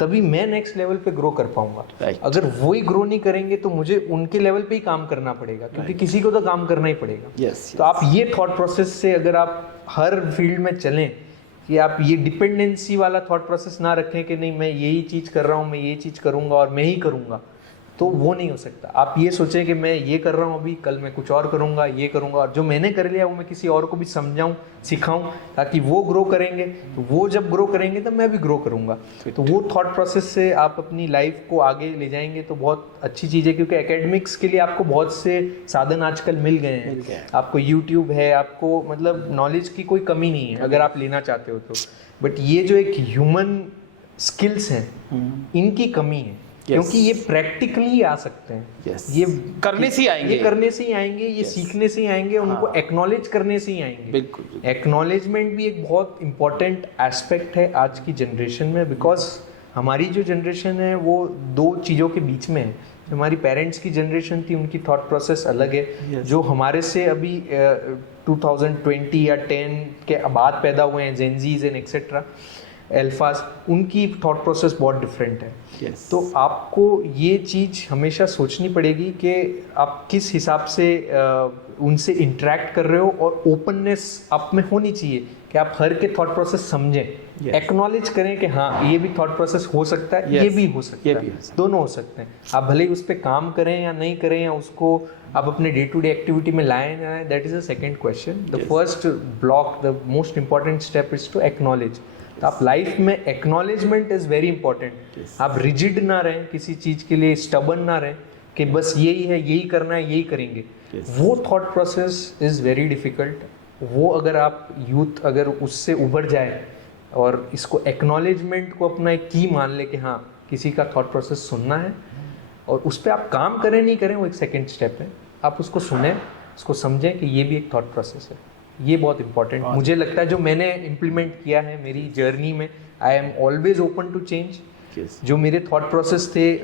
तभी मैं नेक्स्ट लेवल पे ग्रो कर पाऊंगा. अगर वो ही ग्रो नहीं करेंगे तो मुझे उनके लेवल पे ही काम करना पड़ेगा, क्योंकि किसी को तो काम करना ही पड़ेगा. तो आप ये थॉट प्रोसेस से अगर आप हर फील्ड में चलें कि आप ये डिपेंडेंसी वाला थॉट प्रोसेस ना रखें कि नहीं मैं यही चीज़ कर रहा हूँ, मैं ये चीज़ करूँगा और मैं ही करूँगा, तो वो नहीं हो सकता. आप ये सोचें कि मैं ये कर रहा हूँ अभी, कल मैं कुछ और करूँगा, ये करूँगा, और जो मैंने कर लिया वो मैं किसी और को भी समझाऊँ, सिखाऊँ, ताकि वो ग्रो करेंगे. तो वो जब ग्रो करेंगे तब मैं भी ग्रो करूँगा. तो वो थॉट प्रोसेस से आप अपनी लाइफ को आगे ले जाएंगे तो बहुत अच्छी चीज़ है. क्योंकि एकेडमिक्स के लिए आपको बहुत से साधन आजकल मिल गए हैं. आपको यूट्यूब है, आपको मतलब नॉलेज की कोई कमी नहीं है अगर आप लेना चाहते हो तो. बट ये जो एक ह्यूमन स्किल्स हैं इनकी कमी है, क्योंकि ये प्रैक्टिकली आ सकते हैं. ये करने से ही आएंगे, ये करने से ही आएंगे, ये सीखने से ही आएंगे, उनको एक्नॉलेज करने से ही आएंगे. बिल्कुल. एक्नॉलेजमेंट भी एक बहुत इंपॉर्टेंट एस्पेक्ट है आज की जनरेशन में, बिकॉज हमारी जो जनरेशन है वो दो चीज़ों के बीच में है. हमारी पेरेंट्स की जनरेशन थी, उनकी थॉट प्रोसेस अलग है। जो हमारे से अभी 2020 या 10 के बाद पैदा हुए हैं, जेनजीज एंड एक्सेट्रा, एल्फास, उनकी थॉट प्रोसेस बहुत डिफरेंट है। तो आपको ये चीज़ हमेशा सोचनी पड़ेगी कि आप किस हिसाब से उनसे इंटरेक्ट कर रहे हो, और ओपननेस आप में होनी चाहिए कि आप हर के थॉट प्रोसेस समझें, एक्नॉलेज करें कि हाँ ये भी थॉट प्रोसेस हो सकता है, ये भी हो सकता है, दोनों हो सकते हैं। आप भले ही उस पर काम करें या नहीं करें, या उसको आप अपने डे टू डे एक्टिविटी में लाएं ना, that is a second question. The first block, the most important step is to acknowledge. तो आप लाइफ में एक्नॉलेजमेंट इज वेरी इंपॉर्टेंट। आप रिजिड ना रहें किसी चीज़ के लिए, स्टबन ना रहें कि बस यही है, यही करना है, यही करेंगे। वो thought process is very difficult. वो अगर आप यूथ अगर उससे उभर जाए और इसको एक्नॉलेजमेंट को अपना एक की मान ले कि हाँ किसी का थॉट प्रोसेस सुनना है और उस पर आप काम करें नहीं करें वो एक सेकेंड स्टेप है। आप उसको सुने, उसको समझें कि ये भी एक थॉट प्रोसेस है। ये बहुत इंपॉर्टेंट मुझे लगता है, जो मैंने इम्प्लीमेंट किया है मेरी जर्नी में। I am always open to change. जो मेरे थॉट प्रोसेस थे,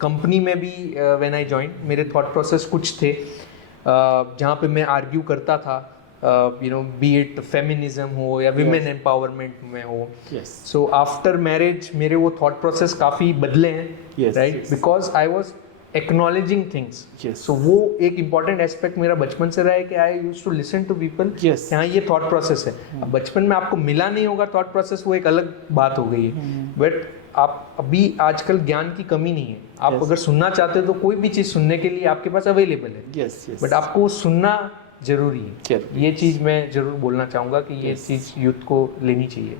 कंपनी में भी व्हेन आई जॉइन, मेरे थॉट प्रोसेस कुछ थे जहाँ पे मैं आर्ग्यू करता था, बी इट फेमिनिज्म हो या विमेन एम्पावरमेंट में हो। सो आफ्टर मैरिज मेरे वो थॉट प्रोसेस काफ़ी बदले हैं, right, because I was acknowledging things. So वो एक इम्पॉर्टेंट एस्पेक्ट मेरा बचपन से रहा है कि I used to listen to people. हाँ ये थॉट प्रोसेस है। अब बचपन में आपको मिला नहीं होगा थॉट प्रोसेस, वो एक अलग बात हो गई है। बट आप अभी आजकल ज्ञान की कमी नहीं है। आप अगर सुनना चाहते हो तो कोई भी चीज़ सुनने के लिए आपके पास अवेलेबल है। बट आपको सुनना जरूरी है। ये चीज़ मैं जरूर बोलना चाहूँगा कि ये चीज़ यूथ को लेनी चाहिए।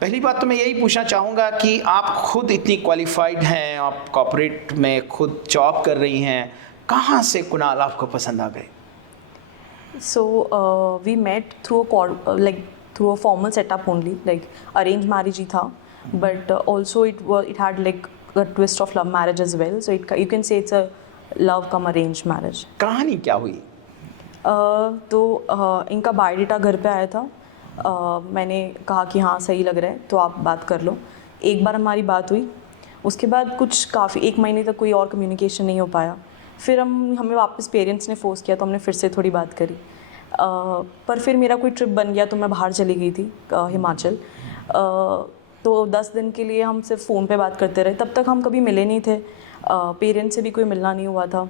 पहली बात तो मैं यही पूछना चाहूँगा कि आप खुद इतनी क्वालिफाइड हैं, आप कॉर्पोरेट में खुद जॉब कर रही हैं, कहाँ से कुणाल आपको पसंद आ गए? So we met through a formal setup only, like arranged marriage ही था, but also it had like a twist of love marriage as well. So you can say it's a love come arranged marriage. कहानी क्या हुई? तो इनका biodata घर पे आया था। मैंने कहा कि हाँ सही लग रहा है तो आप बात कर लो। एक बार हमारी बात हुई, उसके बाद कुछ काफ़ी 1 महीने तक कोई और कम्युनिकेशन नहीं हो पाया। फिर हमें वापस पेरेंट्स ने फोर्स किया तो हमने फिर से थोड़ी बात करी। पर फिर मेरा कोई ट्रिप बन गया तो मैं बाहर चली गई थी हिमाचल। तो 10 दिन के लिए हम सिर्फ फ़ोन पे बात करते रहे। तब तक हम कभी मिले नहीं थे, पेरेंट्स से भी कोई मिलना नहीं हुआ था।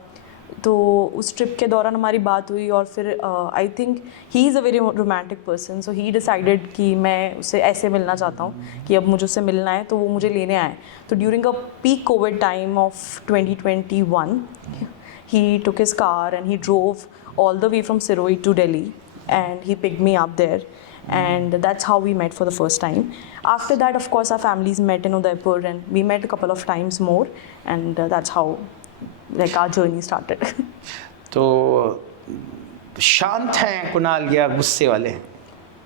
तो उस ट्रिप के दौरान हमारी बात हुई और फिर I think he is a very romantic person, so he decided कि मैं उससे ऐसे मिलना चाहता हूँ कि अब मुझे उससे मिलना है, तो वो मुझे लेने आए। तो during a peak Covid time of 2021 he took his car and he drove all the way from Siroi to Delhi and he picked me up there, and that's how we met for the first time. After that, of course, our families met in Udaipur and we met a couple of times more, and that's how like our journey started. तो शांत हैं कुणाल या गुस्से वाले हैं?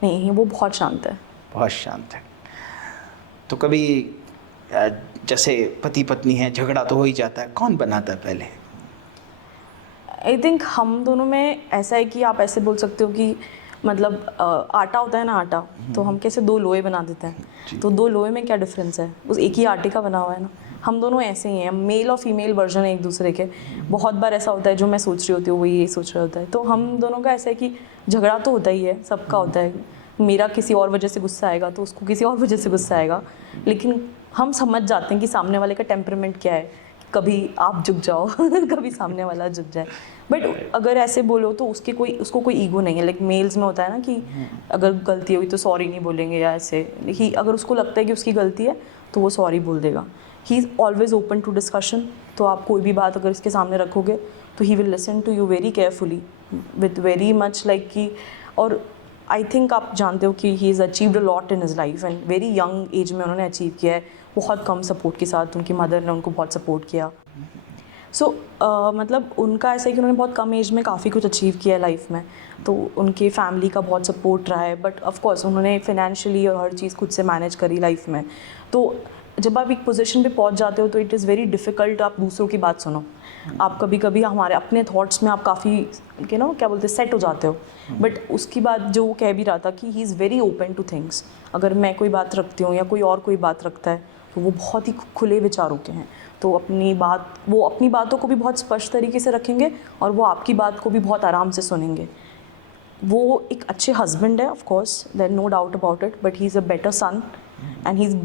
नहीं, वो बहुत शांत है। बहुत शांत है। तो कभी जैसे पति पत्नी हैं, झगड़ा तो हो ही जाता है, कौन बनाता है पहले? आई थिंक हम दोनों में ऐसा है कि आप ऐसे बोल सकते हो कि मतलब आटा होता है ना, आटा, तो हम कैसे 2 लोहे बना देते हैं, तो 2 लोहे में क्या डिफरेंस है, उस एक ही आटे का बना हुआ है ना। हम दोनों ऐसे ही हैं, मेल और फीमेल वर्जन है एक दूसरे के। बहुत बार ऐसा होता है जो मैं सोच रही होती हूँ वही ये सोच रहा होता है। तो हम दोनों का ऐसा है कि झगड़ा तो होता ही है, सबका होता है। मेरा किसी और वजह से गुस्सा आएगा तो उसको किसी और वजह से गुस्सा आएगा, लेकिन हम समझ जाते हैं कि सामने वाले का टेम्परामेंट क्या है। कभी आप झुक जाओ कभी सामने वाला झुक जाए। बट अगर ऐसे बोलो तो उसको कोई ईगो नहीं है। लाइक मेल्स में होता है ना कि अगर गलती हुई तो सॉरी नहीं बोलेंगे, या ऐसे ही अगर उसको लगता है कि उसकी गलती है तो वो सॉरी बोल देगा। He is always open to discussion. तो आप कोई भी बात अगर इसके सामने रखोगे तो he will listen to you very carefully with very much like कि। और आई थिंक आप जानते हो कि he is achieved a lot in his life and very young age में उन्होंने अचीव किया है, बहुत कम सपोर्ट के साथ। उनकी मदर ने उनको बहुत सपोर्ट किया। सो मतलब उनका ऐसा है कि उन्होंने बहुत कम एज में काफ़ी कुछ अचीव किया है लाइफ में, तो उनके फैमिली का बहुत सपोर्ट रहा है। बट ऑफ कोर्स उन्होंने फाइनेंशियली और हर चीज़ खुद से मैनेज करी लाइफ में। तो जब आप एक पोजीशन पे पहुंच जाते हो तो इट इज़ वेरी डिफ़िकल्ट आप दूसरों की बात सुनो। आप कभी कभी हमारे अपने थॉट्स में आप काफ़ी क्या बोलते हैं सेट हो जाते हो। बट उसकी बात जो वो कह भी रहा था कि he is very open two things. अगर मैं कोई बात रखती हूँ या कोई और कोई बात रखता है तो वो बहुत ही खुले विचारों के हैं। तो वो अपनी बातों को भी बहुत स्पष्ट तरीके से रखेंगे और वो आपकी बात को भी बहुत आराम से सुनेंगे। वो एक अच्छे हस्बैंड है, of course there no doubt about it, but he is a better son and he is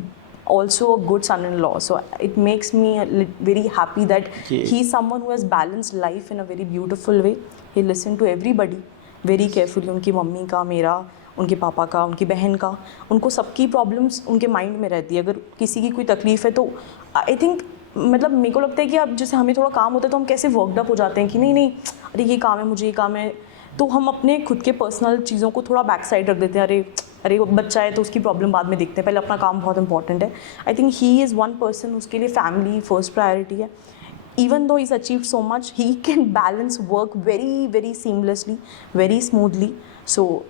also a good son-in-law. So it makes me very happy that he's someone who has balanced life in a very beautiful way. He listened to everybody very carefully. उनकी mummy का, मेरा, उनके पापा का, उनकी बहन का, उनको सबकी प्रॉब्लम्स उनके माइंड में रहती है। अगर किसी की कोई तकलीफ़ है तो आई थिंक मतलब मेरे को लगता है कि अब जैसे हमें थोड़ा काम होता है तो हम कैसे वर्कड अप हो जाते हैं कि नहीं अरे ये काम है, मुझे ये काम है, तो हम अपने खुद के पर्सनल चीज़ों को थोड़ा बैक साइड रख देते हैं। अरे वो बच्चा है तो उसकी प्रॉब्लम बाद में देखते हैं, पहले अपना काम बहुत इंपॉर्टेंट है। I think he is one person, उसके लिए फैमिली फर्स्ट प्रायोरिटी है। Even though is achieved so much, he can balance work very very seamlessly, very smoothly. So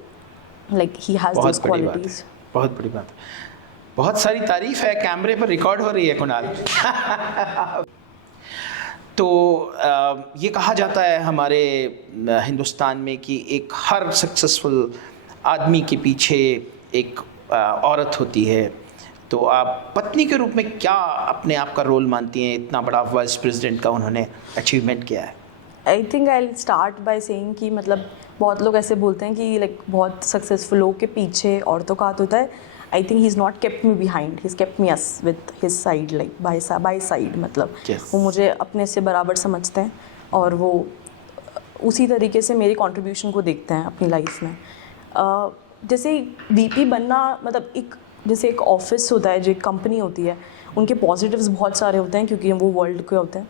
like he has this qualities. बहुत बड़ी बात, बहुत सारी तारीफ है, कैमरे पर रिकॉर्ड हो रही है कुणाल। तो ये कहा जाता है हमारे हिंदुस्तान में कि एक हर सक्सेसफुल आदमी के पीछे एक औरत होती है। तो आप पत्नी के रूप में क्या अपने आप का रोल मानती हैं? इतना बड़ा वाइस प्रेसिडेंट का उन्होंने अचीवमेंट किया है। I think I start by saying कि मतलब बहुत लोग ऐसे बोलते हैं कि लाइक बहुत सक्सेसफुल लोगों के पीछे औरतों का हाथ होता है। I think he is not kept me behind, he is kept me us with his side, like by side. मतलब वो मुझे अपने से बराबर समझते हैं और वो उसी तरीके से मेरे कंट्रीब्यूशन को देखते हैं अपनी लाइफ में। जैसे वीपी बनना मतलब जैसे एक ऑफिस होता है, जो एक कंपनी होती है, उनके पॉजिटिव्स बहुत सारे होते हैं क्योंकि वो वर्ल्ड के होते हैं।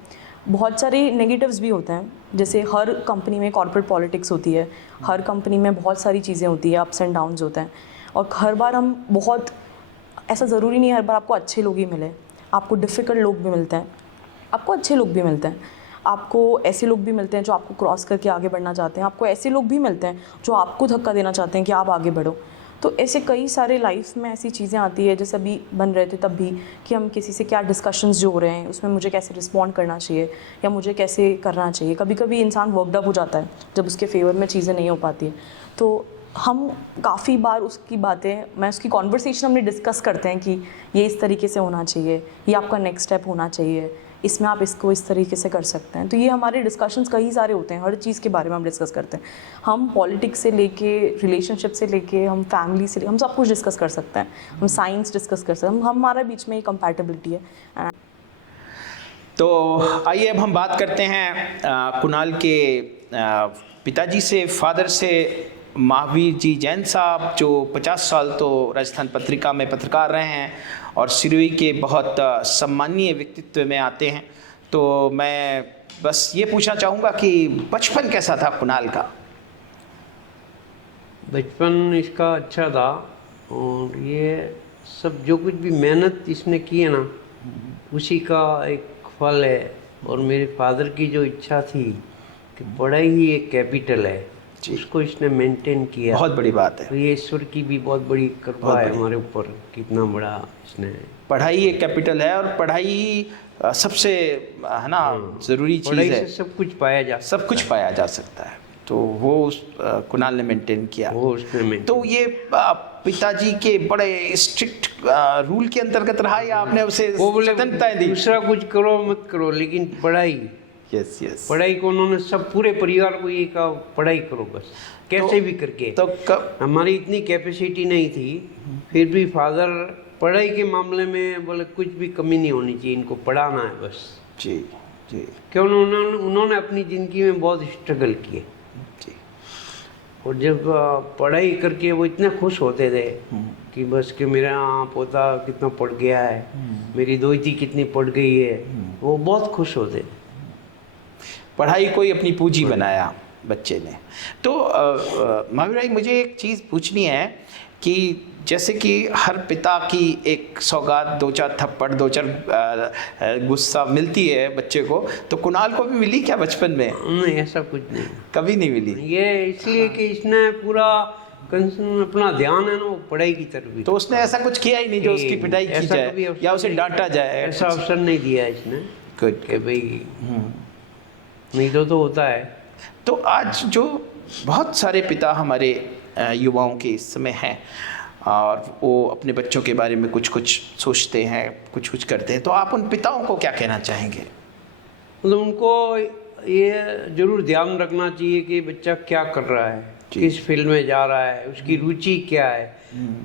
बहुत सारे नेगेटिव्स भी होते हैं, जैसे हर कंपनी में कॉर्पोरेट पॉलिटिक्स होती है, हर कंपनी में बहुत सारी चीज़ें होती है, अप्स एंड डाउन्स होते हैं। और हर बार हम बहुत ऐसा ज़रूरी नहीं है हर बार आपको अच्छे लोग ही मिले, आपको डिफ़िकल्ट लोग भी मिलते हैं, आपको अच्छे लोग भी मिलते हैं, आपको ऐसे लोग भी मिलते हैं जो आपको क्रॉस करके आगे बढ़ना चाहते हैं, आपको ऐसे लोग भी मिलते हैं जो आपको धक्का देना चाहते हैं कि आप आगे बढ़ो। तो ऐसे कई सारे लाइफ में ऐसी चीज़ें आती है, जैसे अभी बन रहे थे तब भी, कि हम किसी से क्या डिस्कशंस जो हो रहे हैं उसमें मुझे कैसे रिस्पॉन्ड करना चाहिए या मुझे कैसे करना चाहिए। कभी कभी इंसान वर्कडअप हो जाता है जब उसके फेवर में चीज़ें नहीं हो पाती है। तो हम काफ़ी बार उसकी बातें, मैं उसकी कॉन्वर्सेशन हमने डिस्कस करते हैं कि ये इस तरीके से होना चाहिए, ये आपका नेक्स्ट स्टेप होना चाहिए, इसमें आप इसको इस तरीके से कर सकते हैं। तो ये हमारे डिस्कशंस कई सारे होते हैं, हर चीज़ के बारे में हम डिस्कस करते हैं। हम पॉलिटिक्स से लेके, रिलेशनशिप से लेके, हम फैमिली से लेके, हम सब कुछ डिस्कस कर सकते हैं, हम साइंस डिस्कस कर सकते हैं, हमारे बीच में ये कंपैटिबिलिटी है। तो आइए अब हम बात करते हैं कुणाल के पिताजी से, फादर से, महावीर जी जैन साहब, जो 50 साल तो राजस्थान पत्रिका में पत्रकार रहे हैं और सिरोही के बहुत सम्मानीय व्यक्तित्व में आते हैं। तो मैं बस ये पूछना चाहूँगा कि बचपन कैसा था कुणाल का? बचपन इसका अच्छा था और ये सब जो कुछ भी मेहनत इसने की है ना, उसी का एक फल है। और मेरे फादर की जो इच्छा थी कि पढ़ाई ही एक कैपिटल है, उसको इसने मेंटेन किया। बहुत बड़ी बात है। तो ये ईश्वर की भी बहुत बड़ी कृपा है हमारे ऊपर, कितना बड़ा इसने। पढ़ाई एक कैपिटल है और पढ़ाई सबसे है ना ज़रूरी चीज़ है। पढ़ाई से सब कुछ पाया जा सकता है। तो वो कुणाल ने मेंटेन किया। वो उसने मेंटेन। तो ये पिताजी के बड़े स्ट्रिक्ट रूल के अंतर्गत रहा या आपने उसे स्वतंत्रताएं दी? दूसरा कुछ करो मत करो, लेकिन पढ़ाई, यस पढ़ाई को उन्होंने सब पूरे परिवार को ये कहा पढ़ाई करो बस, कैसे भी करके। तो हमारी इतनी कैपेसिटी नहीं थी, फिर भी फादर पढ़ाई के मामले में बोले कुछ भी कमी नहीं होनी चाहिए, इनको पढ़ाना है बस। जी जी। क्यों? उन्होंने अपनी ज़िंदगी में बहुत स्ट्रगल किए जी। और जब पढ़ाई करके वो इतने खुश होते थे कि बस कि मेरा पोता कितना पढ़ गया है, मेरी दोती कितनी पढ़ गई है, वो बहुत खुश होते थे। पढ़ाई को ही अपनी पूंजी बनाया बच्चे ने। तो महावीर भाई, मुझे एक चीज़ पूछनी है कि जैसे कि हर पिता की एक सौगात, 2-4 थप्पड़, 2-4 गुस्सा मिलती है बच्चे को, तो कुणाल को भी मिली क्या बचपन में? नहीं, ऐसा कुछ नहीं, कभी नहीं मिली। ये इसलिए कि इसने पूरा कंसर्न अपना ध्यान है ना वो पढ़ाई की तरफ ही। तो उसने ऐसा कुछ किया ही नहीं जो उसकी पिटाई की ऐसा कभी जाए अवसर या उसे नहीं- डांटा जाए? ऐसा अवसर नहीं दिया इसने गुड। कि भाई नहीं तो होता है। तो आज जो बहुत सारे पिता हमारे युवाओं के इस समय हैं और वो अपने बच्चों के बारे में कुछ कुछ सोचते हैं, कुछ कुछ करते हैं, तो आप उन पिताओं को क्या कहना चाहेंगे? मतलब उनको ये जरूर ध्यान रखना चाहिए कि बच्चा क्या कर रहा है, किस फील्ड में जा रहा है, उसकी रुचि क्या है,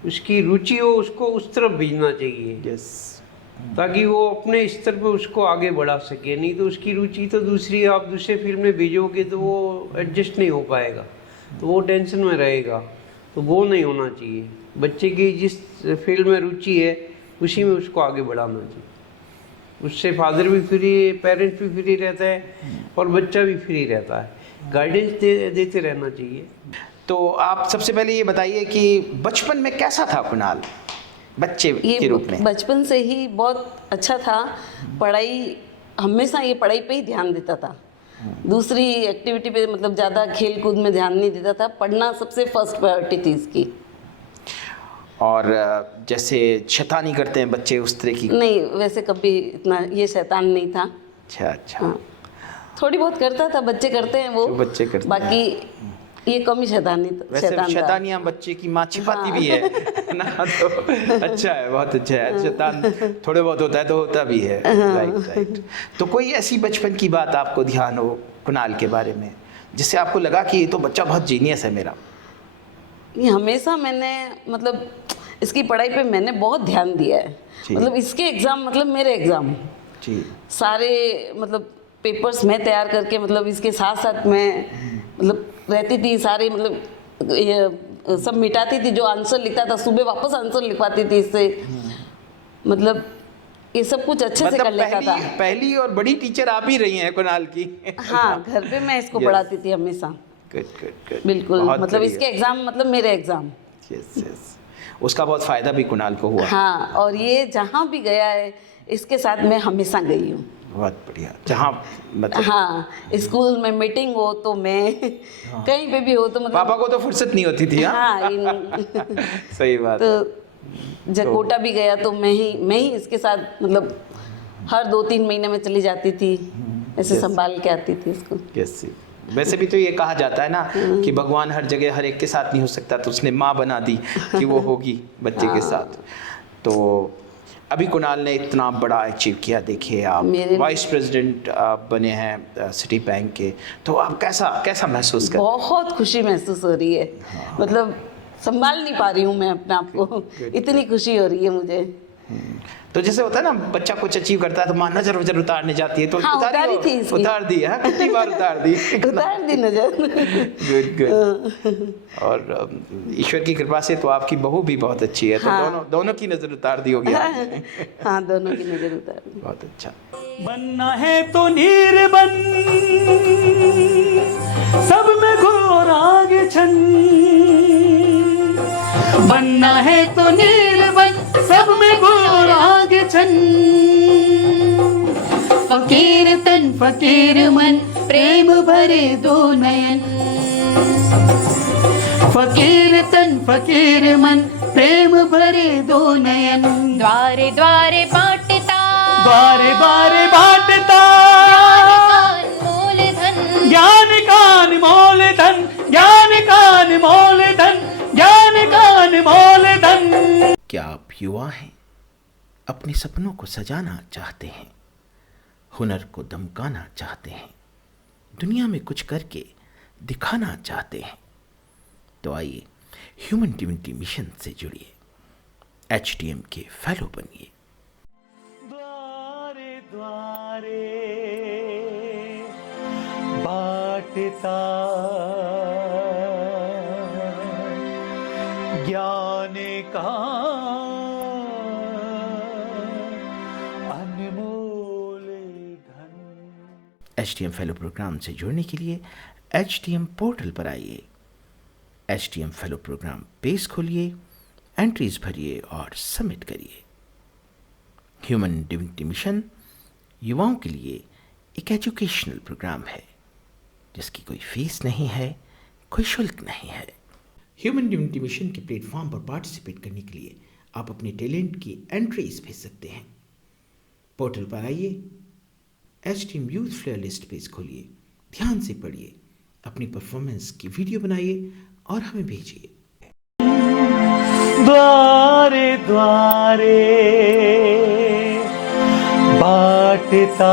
उसकी रुचि हो उसको उस तरफ भेजना चाहिए यस। ताकि वो अपने स्तर पे उसको आगे बढ़ा सके। नहीं तो उसकी रुचि तो दूसरी, आप दूसरे फील्ड में भेजोगे तो वो एडजस्ट नहीं हो पाएगा, तो वो टेंशन में रहेगा। तो वो नहीं होना चाहिए। बच्चे की जिस फील्ड में रुचि है उसी में उसको आगे बढ़ाना चाहिए। उससे फादर भी फ्री, पेरेंट्स भी फ्री रहता है और बच्चा भी फ्री रहता है। गाइडेंस देते रहना चाहिए। तो आप सबसे पहले ये बताइए कि बचपन में कैसा था कुणाल बच्चे के रूप में? बचपन से ही बहुत अच्छा था। पढ़ाई, हमेशा ये पढ़ाई पे ही ध्यान देता था, दूसरी एक्टिविटी पे मतलब ज़्यादा खेल कूद में ध्यान नहीं देता था। पढ़ना सबसे फर्स्ट प्रायोरिटी थी इसकी। और जैसे शैतानी करते हैं बच्चे उस तरह की? नहीं, वैसे कभी इतना ये शैतान नहीं था। अच्छा अच्छा। हाँ, थोड़ी बहुत करता था, बच्चे करते हैं वो, जो बच्चे करते हैं। बाकी ये कम ही शैतानी वैसे शैतान था। शैतानियाँ बच्चे की माँ छिपाती भी है ना, तो अच्छा है, बहुत अच्छा है। शैतान थोड़े बहुत होता है तो होता भी है। Right right. तो कोई ऐसी बचपन की बात आपको ध्यान हो कुणाल के बारे में जिससे आपको लगा कि ये तो बच्चा बहुत जीनियस है मेरा? ये हमेशा मैंने मतलब इसकी पढ़ाई पे मैंने बहुत ध्यान दिया है। मतलब इसके एग्ज़ाम मतलब मेरे एग्ज़ाम जी, सारे मतलब पेपर्स मैं तैयार करके मतलब इसके साथ साथ मैं मतलब रहती थी। सारे मतलब ये सब मिटाती थी, जो आंसर लिखता था सुबह वापस आंसर लिखवाती थी इससे। मतलब ये सब कुछ अच्छे से कर लेता था। पहली और बड़ी टीचर आप ही रही हैं कुणाल की। हाँ, घर पे मैं इसको पढ़ाती थी हमेशा। Good good good. बिल्कुल, मतलब इसके एग्ज़ाम मतलब मेरे एग्ज़ाम। Yes yes. उसका बहुत फ़ायदा भी कुणाल को हुआ। हाँ, और ये जहाँ भी गया है इसके साथ मैं हमेशा गई हूँ। बहुत बढ़िया। जहाँ मतलब हाँ, स्कूल में मीटिंग हो तो मैं कहीं पे भी हो तो मतलब पापा को तो फुर्सत नहीं होती थी। हाँ, सही बात। तो जब कोटा भी गया तो मैं ही इसके साथ मतलब हर 2-3 महीने में चली जाती थी, ऐसे संभाल के आती थी इसको। यस। वैसे भी तो ये कहा जाता है ना कि भगवान हर जगह हर एक के साथ नहीं हो सकता, तो उसने माँ बना दी कि वो होगी बच्चे के साथ। तो अभी कुणाल ने इतना बड़ा अचीव किया, देखिए आप वाइस प्रेसिडेंट बने हैं सिटी बैंक के, तो आप कैसा महसूस कर? बहुत खुशी महसूस हो रही है। मतलब संभाल नहीं पा रही हूँ मैं अपने आप को, इतनी खुशी हो रही है मुझे। तो जैसे होता है ना बच्चा कुछ अचीव करता है तो माँ नजर उतारने जाती है, तो हाँ, उतारी थी इसकी। उतार दी है, कितनी बार उतार दी? उतार दी नजर। Good good. और ईश्वर की कृपा से तो आपकी बहू भी बहुत अच्छी है, तो हाँ। दोनों की नजर उतार दी होगी आपने। हाँ, दोनों की नजर उतार दी। बहुत अच्छा। बनना है तो नीर बन, सब में घोर आगे छन। बनना है तो नीर बन, सब में घोर आगे छन। फकीर तन फकीर मन, प्रेम भरे दो नयन। फकीर तन फकीर मन, प्रेम भरे दो नयन। द्वारे द्वारे बांटता, बारे बारे बांटता, मोल धन, ज्ञान कान मोल धन, ज्ञान कान मोल धन, ज्ञान कान मोल धन। क्या आप युवा हैं, अपने सपनों को सजाना चाहते हैं, हुनर को दमकाना चाहते हैं, दुनिया में कुछ करके दिखाना चाहते हैं, तो आइए ह्यूमन डिविनिटी मिशन से जुड़िए, HDM के फेलो बनिए। द्वारे द्वारे बांटता, ज्ञान का अनमोल धन। HDM फेलो प्रोग्राम से जुड़ने के लिए HDM पोर्टल पर आइए, HDM फेलो प्रोग्राम पेज खोलिए, एंट्रीज भरिए और सबमिट करिए। ह्यूमन डिविनिटी मिशन युवाओं के लिए एक एजुकेशनल प्रोग्राम है जिसकी कोई फीस नहीं है, कोई शुल्क नहीं है। ह्यूमन डिविनिटी मिशन के प्लेटफॉर्म पर पार्टिसिपेट करने के लिए आप अपने टैलेंट की एंट्रीज भेज सकते हैं। पोर्टल पर आइए, HTM youth flair list page खोलिए, ध्यान से पढ़िए, अपनी परफॉर्मेंस की वीडियो बनाइए और हमें भेजिए। द्वारे द्वारे बाटता